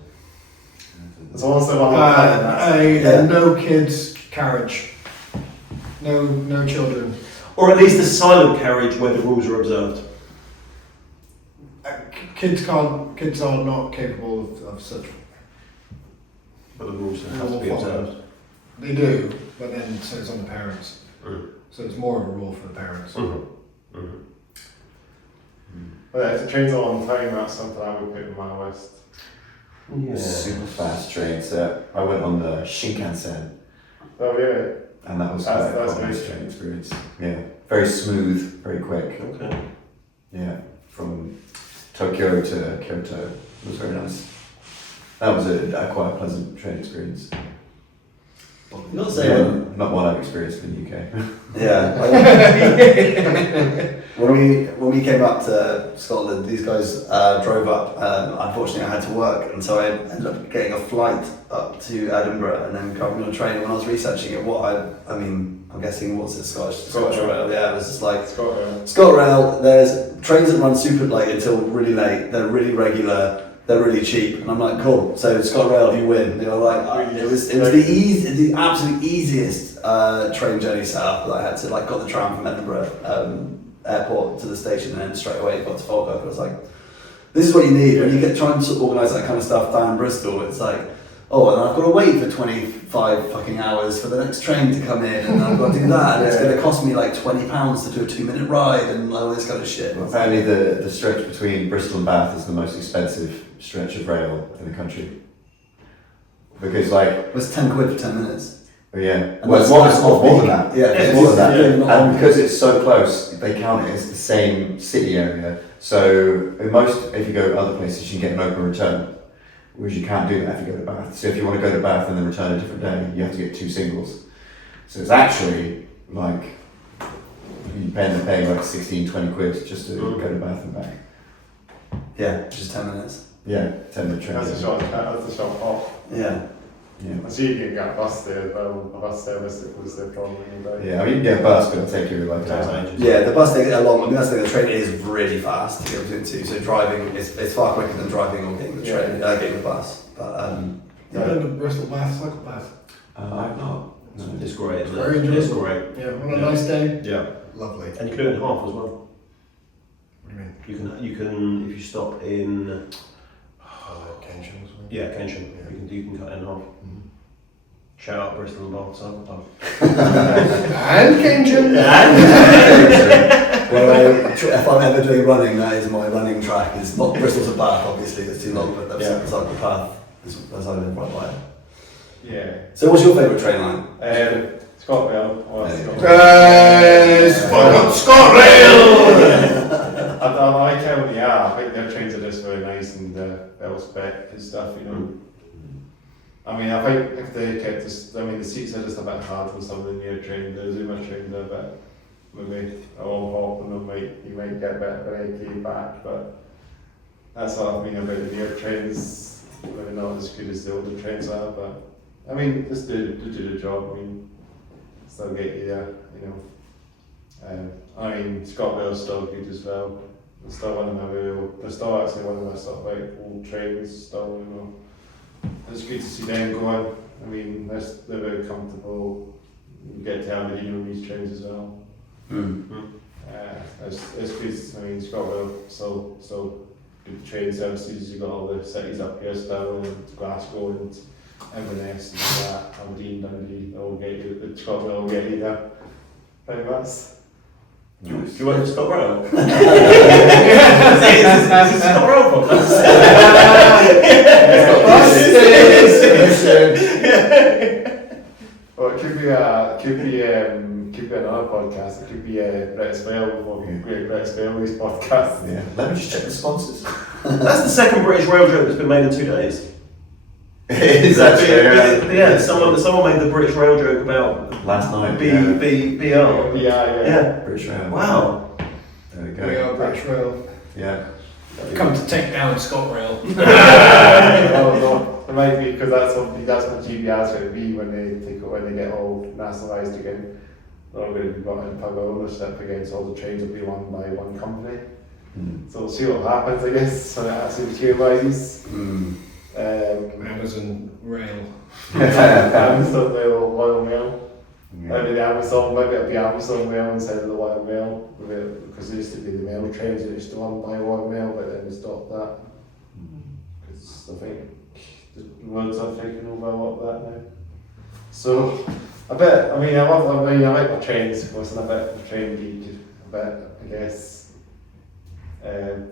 There's also one on A no kids carriage. No children. Or at least a silent carriage where the rules are observed. kids are not capable of such. But the rules have to be observed. They do, but then so it's on the parents. Mm. So it's more of a rule for the parents. Mm-hmm. Mm-hmm. But if the trains are on time, that's something I would put in my list. Yeah. Super fast train. So I went on the Shinkansen, Oh yeah. and that was That's quite a nice nice. train experience. Yeah, very smooth, very quick. Okay. Yeah, from Tokyo to Kyoto. It was very nice. That was a quite pleasant train experience. Not saying Not one I've experienced in the UK. Yeah. when we came up to Scotland, these guys drove up. Unfortunately, I had to work, and so I ended up getting a flight up to Edinburgh and then coming on a train. When I was researching it, I'm guessing what's it, Scottish Rail? Yeah, it was just like ScotRail. There's trains that run super late until really late. They're really regular. They're really cheap, and I'm like, cool. So ScotRail, you win. They were like, it was the absolute easiest train journey setup that I had to got the tram from Edinburgh airport to the station, and then straight away got to Falkirk. I was like, this is what you need when you get trying to organise that kind of stuff down in Bristol. It's like, oh, and I've got to wait for 25 fucking hours for the next train to come in, and I've got to do that, and it's going to cost me like £20 to do a 2-minute ride and all this kind of shit. Well, apparently the stretch between Bristol and Bath is the most expensive stretch of rail in the country. Because It was 10 quid for 10 minutes. oh yeah, And well, that's it's more than that. Yeah, It's it's more than that. yeah. And because it's so close, they count it as the same city area. So if you go to other places, you can get an open return. Whereas you can't do that if you go to Bath. So if you want to go to Bath and then return a different day, you have to get 2 singles. So it's actually like you pay like 16-20 quid just to go to Bath and back. Yeah, just 10 minutes. Yeah, 10-minute train. That's a short hop. Yeah. Yeah. I see you can get a bus there, but a bus service that was there probably in the day. Yeah, I mean you can get a bus, but it'll take you like an Takes hour. ages. Yeah, the bus takes a long. I mean, that's the thing. The train is really fast to get between two. So driving it's far quicker than driving or getting the train, getting the bus. But You've been to Bristol Bath, cycle Bath. I've not. No. It's great, isn't Very it? It's enjoyable. great. Yeah, on a nice day. Yeah. Lovely. And you can do it in half as well. What do you mean? You can if you stop in Kensington as well. yeah, Kensington, you can cut it in half. Mm-hmm. Shout out Bristol and Bath Cycle Club. And Kensington. well, if I'm ever doing running, that is my running track. It's not Bristol to Bath, obviously. It's too long, but that's the cycle path. That's how I live right by it. Yeah. So, what's your favourite train line? ScotRail. ScotRail! I like how they are. I think their trains are just very nice and well spec and stuff, you know. I mean, I think if they kept this, I mean, the seats are just a bit hard for some of the newer trains. The Zuma trains are a bit, maybe a long hop and you might get a bit of an AK back, but that's what I mean about the newer trains. Maybe not as good as the older trains are, but I mean, just do the job. I mean, still get you there, you know. I mean, ScotRail's still good as well. They're still one of my they're still actually one of my sort of like old trains still, you know. It's good to see them going. I mean, they're very comfortable. You get to Aberdeen on these trains as well. It's good. I mean, ScotRail still good train services. You've got all the cities up here still, and Glasgow and Inverness and all that, Aberdeen, Dundee, they'll get you, the ScotRail will get you there. Pretty much. Do you want to stop rail? Is it ScotRail podcast? Well, it could be another podcast. It could be British Rail or British Railways podcast. Yeah. Let me just check the sponsors. That's the second British rail joke that's been made in 2 days. Is that true? Yeah, someone made the British rail joke about Last night. BR. Yeah. British Rail. Wow. There we We go. are British Rail. Yeah. Come to take down ScotRail. No, it might be because that's what GBR's going to be when they get all nationalised again. They're all going to be brought in public ownership again, so all the trains will be run by one company. So we'll see what happens, I guess, when it actually materialises. Amazon Rail. Amazon Rail, Royal Mail. Maybe the Amazon, maybe it'll be Amazon Mail instead of the Royal Mail, because there used to be the mail trains that used to run by Royal Mail, but then they stopped that. Because I think the roads are taking over a lot of that now. So, I like my trains, of course, and I bet the train geek, I guess.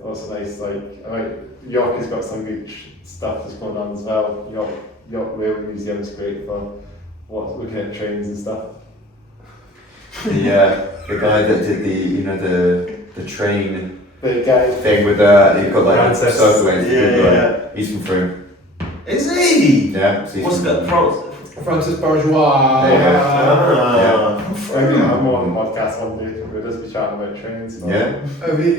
Also nice, York has got some good stuff that's going on as well. York Rail Museum is great for looking at trains and stuff. The guy that did the train The guy thing with he got like Princess. circulating. Yeah. He's from Frome. Is he? Yeah. So What's that? France? Francis Bourgeois. Maybe I'm on a podcast one day. We'll just be chatting about trains. Yeah. Have you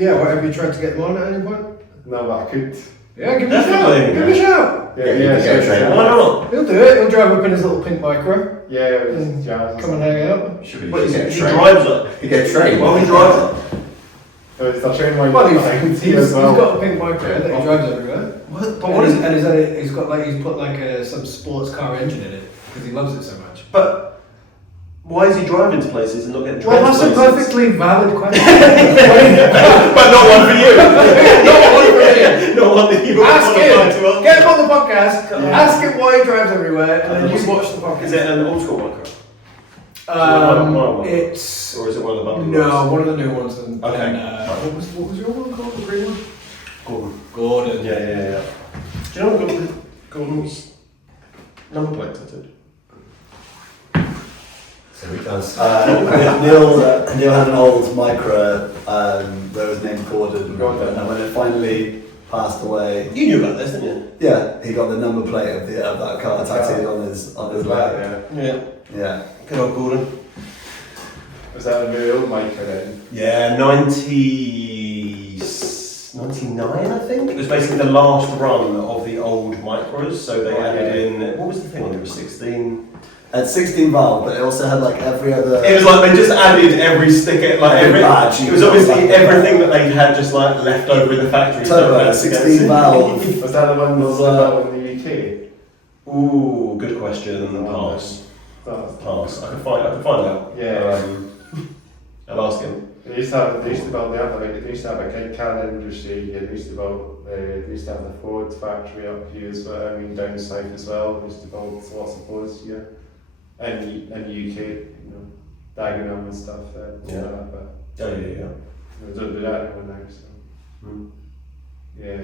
tried to get them on at any point? No, but I could. Yeah, give me a shout. Definitely. Give me a shout. Yeah, get a train. Why not? He'll do it. He'll drive up in his little pink micro. Yeah, just jazz. Come and hang out. Should be. But Get a he train. drives up. You get a train. Well, he drives up. It's a train line. Well, I can see he's as well. got a pink micro that he drives everywhere. What? But And what is he's, it? and he's put some sports car engine in it because he loves it so much. But why is he driving to places and not getting Well, trains that's a places? perfectly valid question. But not one for you. Not one for me. Not one that you Ask want to him. Get him on the podcast. Ask him why he drives everywhere, and then you watch the podcast. Is it an old school micro? It's Or is it one of the bumpy no, ones? one of the new ones. And, Okay. and what was your one called? The green one? Gordon. Gordon. Yeah. Do you know what Gordon's number plate tattooed? So he does. Neil had an old micro that was named Gordon, and when it finally passed away, You knew about this, didn't you? yeah, he got the number plate of that car tattooed on his leg. Yeah. Yeah. Good old Gordon. Was that a very old micro then? Yeah, 99, I think. It was basically the last run of the old micros, so they added in. What was the thing on it? It was 16. At 16 valve, but it also had like every other. It was like they just added every sticker, like Every badge. It was obviously everything that they had just like left over in the factory. Turbo, 16 valve. Was that the one that was about in the UK? Ooh, good question. Pass. Pass. I can find out. Yeah. I'll ask him. They used to have a kind of car industry. They used to have the Ford factory up here as well. I mean, down south as well. They used to build lots of Fords here. In the UK, Dagenham and stuff. Yeah. But Yeah. they don't do that anymore now. So. Yeah.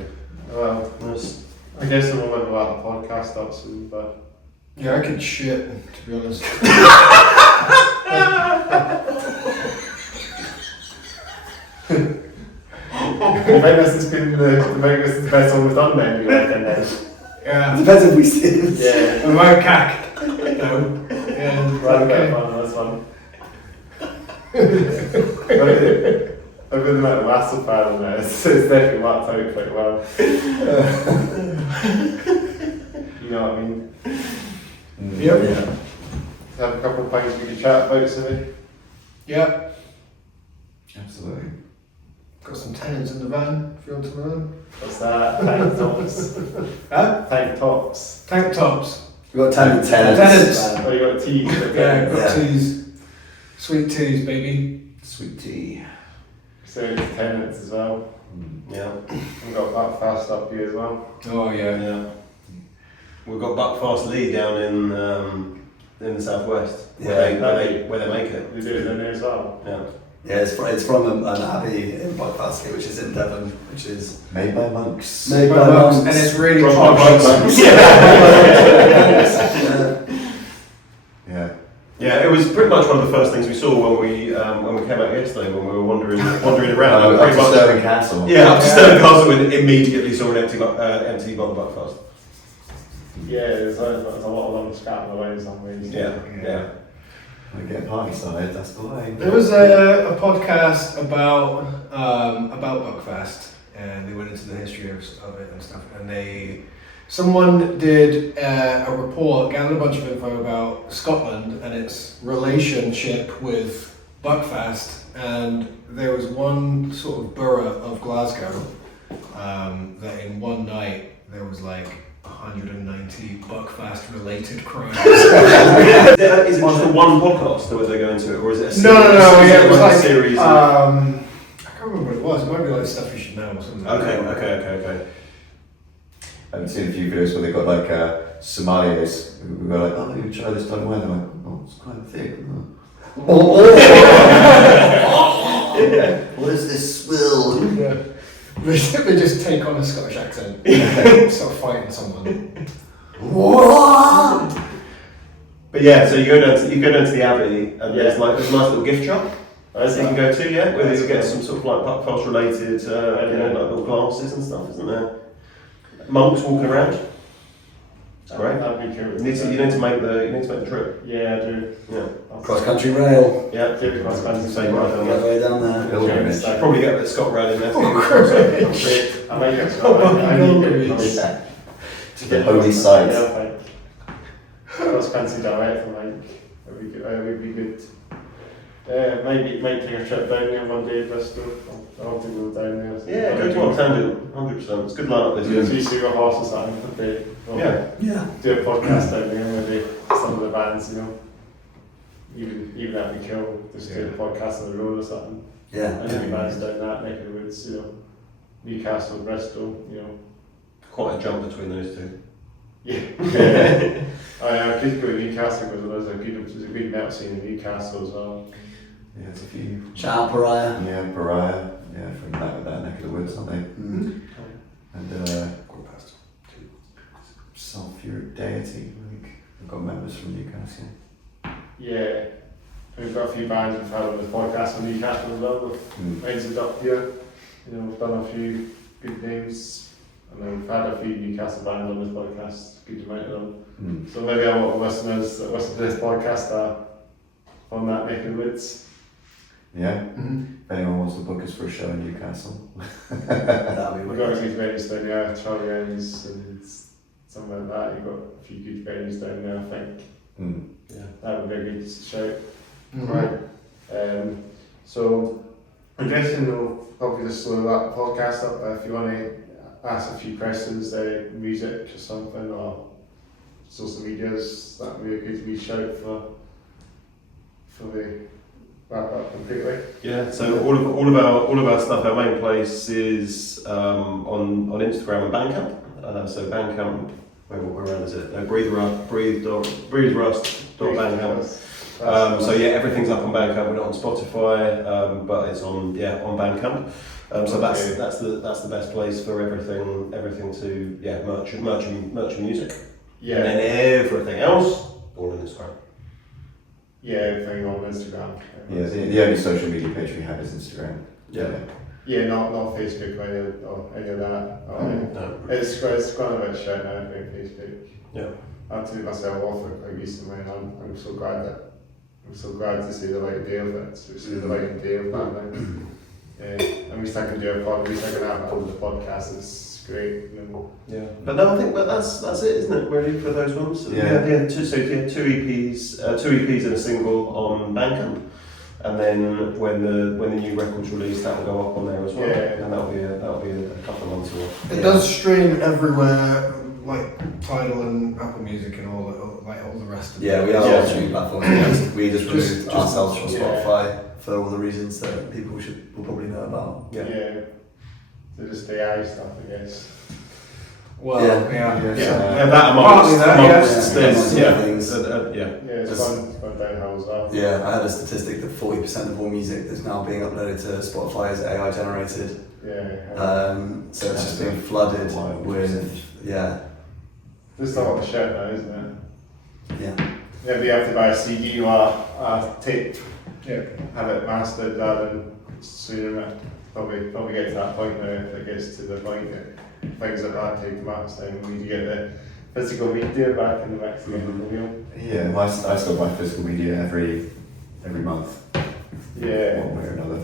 Well, Nice. I guess we'll have a podcast up soon, but. Yeah, I could shit, to be honest. I think this has been the best one we've done then, you reckon then? Yeah. Depends if we see it. Yeah. We won't cack. No. Yeah. Right, Okay. fun. I've been a massive fan of that. It's definitely worked out quite well. You know what I mean? Yep. Yeah. Have a couple of things we can chat about, Silly. Yep. Absolutely. Got some tenants in the van, if you want to know them. What's that? Tank tops. Huh? Tank tops. Tank tops. We've got tenants. Tenants. Oh, you got teas. Yeah, got Yeah. teas. Sweet teas, baby. Sweet tea. So it's tenants as well. Yeah. We've got that fast up here as well. Oh, yeah. Yeah. We've got Buckfast Lee down in the southwest. Yeah. Where they make it. We do it in there as well. Yeah. Yeah, it's from an abbey in Buckfast, which is in Devon, which is Made by monks. made by Monks, monks. and it's really Drunk posh. by monks. Yeah. Yeah, it was pretty much one of the first things we saw when we came out yesterday when we were wandering around. Up Pretty to much- Stirling Castle. Yeah, up to Stirling Castle and immediately saw an empty bottle of Buckfast. Yeah, there's a lot of them scattered away in some ways. Yeah. We get party side, that's the way. There was a podcast about Buckfast, and they went into the history of it and stuff. And someone did a report, gathered a bunch of info about Scotland and its relationship with Buckfast. And there was one sort of borough of Glasgow that in one night there was like 190 Buckfast related crimes. Is it just the one podcast or they go into it, or is it a series? No. Yeah, it was like like a series. I can't remember what it was. It might be like Stuff You Should Know or something. Okay. I've seen a few videos where they've got like sommeliers who go like, oh, you try this type of wine. They're like, oh, it's quite thick. What is this swill? Yeah. They just take on a Scottish accent, start fighting someone. But yeah, so you go down to the Abbey, and there's like this nice little gift shop. So you can go to, where you get some sort of like Buckfast related, like little glasses and stuff, isn't there? Monks walking around. It's great. That'd be cool. You need to make the trip. Yeah, I do. Yeah. Cross country rail. Yeah, cross country same right down All the there. way down there. Pilgrimage. Probably get a bit of Scott Rail in there. I might get To the holy site. Yeah, like cross country direct, like would be good. Might take a trip down there one day, Bristol. I'll have to go down there. Yeah, go to one tangent, 100%. It's good lineup this So year. you see your horses that I'm for day. Yeah. Do a podcast down there with some of the bands, even that'd be cool. Just do a podcast on the road or something. Yeah. And any bands down that neck of the woods, Newcastle, Bristol, Quite a jump between those two. Yeah. I could go to Newcastle because there's a good metal scene in Newcastle as well. Yeah, there's a few. Shout out Pariah. Yeah, Pariah. Yeah, from that neck of the woods, aren't they? Mm. And Sulphuric Deity. I think we've got members from Newcastle. Yeah. We've got a few bands we've had on the podcast on Newcastle as well. We've up here. We've done a few good names. And then we've had a few Newcastle bands on this podcast, good amount of them. So maybe I want listeners that listen to this podcast are from that neck of the woods. Yeah. If anyone wants to book us for a show in Newcastle. That'll be We've got a wicked. few venues down there, Charlie Ends and something like that. You've got a few good venues down there, I think. Yeah. That would be a good shout. Right. So I'm guessing we'll probably just slow that podcast up. If you want to ask a few questions, music or something, or social medias, that would be a good wee shout for the wrap up completely. Yeah, so all of our stuff, our main place is on Instagram and Bandcamp. So Bandcamp, where around is it? No, breatherust.bandcamp. So yeah, everything's up on Bandcamp. We're not on Spotify, but it's on Bandcamp. So that's the best place for everything to merch and music. Yeah. And then everything else all on Instagram. Yeah, everything on Instagram. Yeah, the only social media page we have is Instagram. Yeah, not Facebook or any of that. No. It's gone a bit shit now, I think, Facebook. Yeah. I took myself off it quite recently, and I'm so glad to see the light day of it. To see the light day of that now. And we still can do a podcast. We still can have the podcast. It's great. Yeah. But no, I think that's it, isn't it? Really, for those ones. Two EPs and a single on Bandcamp. And then when the new record's released, that will go up on there as well. Yeah. And that'll be a couple of months away. It does stream everywhere, like Tidal and Apple Music and all the rest of it. Yeah, we are Yeah. on streaming platforms. We just removed Just- ourselves from yeah. Spotify for all the reasons that people will probably know about. Yeah. So just the AI stuff, I guess. Well, Yeah. Yeah, that amongst there's Yeah. things. Yeah, it's gone downhill as well. Yeah, I had a statistic that 40% of all music that's now being uploaded to Spotify is AI generated. Yeah. So it's just being flooded with, Just all the shit now, isn't it? yeah. Maybe you have to buy a CD or a tape, Yeah. have it mastered rather than streaming it. Probably get to that point now if it gets to the point that things like that take much time. We need to get the physical media back in the mix again. Yeah, I still buy physical media every month. Yeah. One way or another.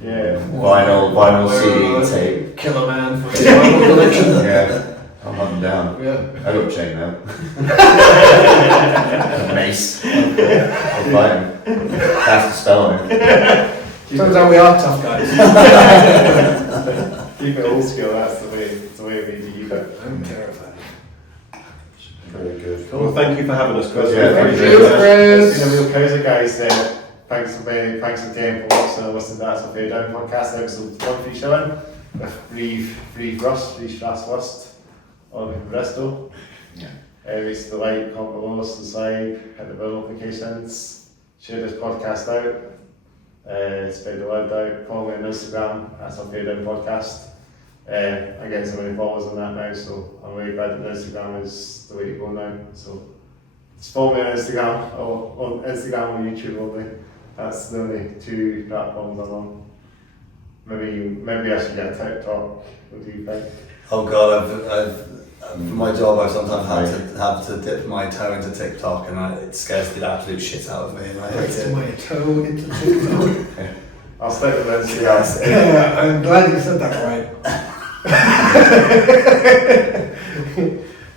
Yeah. Vinyl, CD, tape. Killer Man for the Bible collection. Yeah, I'll hunt them down. Yeah. I got a chain now. A mace. I'll buy him. Cast a spell on him. Turns out we are tough guys. Keep it old school. That's the way we keep it. I'm terrified. Very good. Well, thank you for having us, Chris. Yeah, We Thank appreciate you, that. Chris. It's been a real pleasure, guys. Thanks for Jane for watching and listening to That's a Fair Down podcast episode 137 with Bree Straswurst on Bristol. Yeah. Reach the like, comment below, subscribe, hit the bell notifications, share this podcast out, spread the word out, follow me on Instagram, That's a Fair Down podcast. I get so many followers on that now, so I'm really glad that Instagram is the way to go now. So just follow me on Instagram or YouTube only. That's the only two platforms I'm on. Maybe I should get a TikTok. What do you think? Oh God, for my job, I've sometimes had to dip my toe into TikTok, and it scares the absolute shit out of me. And I hate That's it. my toe into TikTok. I'll stick with Instagram. Yes. I'm glad you said that right.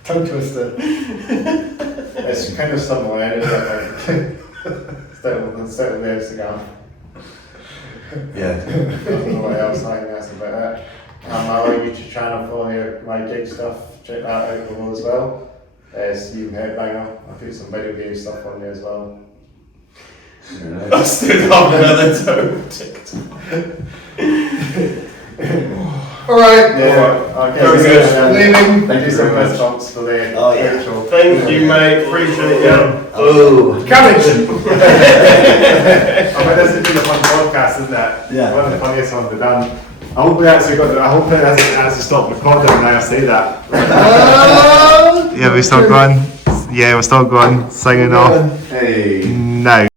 Tongue twister. It's kind of similar anyway, I think. Stick with the Instagram. Yeah. I don't know what else I can ask about it. My YouTube channel for my gig stuff, check that out below as well. Steven Headbanger, I put some video game stuff on there as well. I stood up another toe TikTok. Alright. Okay, Very good. Leaving. Thank you so very much, much. Thomas, for the Oh, yeah. intro. Thank you, mate. Appreciate it. Oh. Cabbage. I mean, this has been a fun podcast, isn't it? Yeah. One of the funniest ones we've done. I hope it hasn't actually stopped recording now I say that. Yeah, we're still going. Yeah, we're still going. Signing off Hey. now.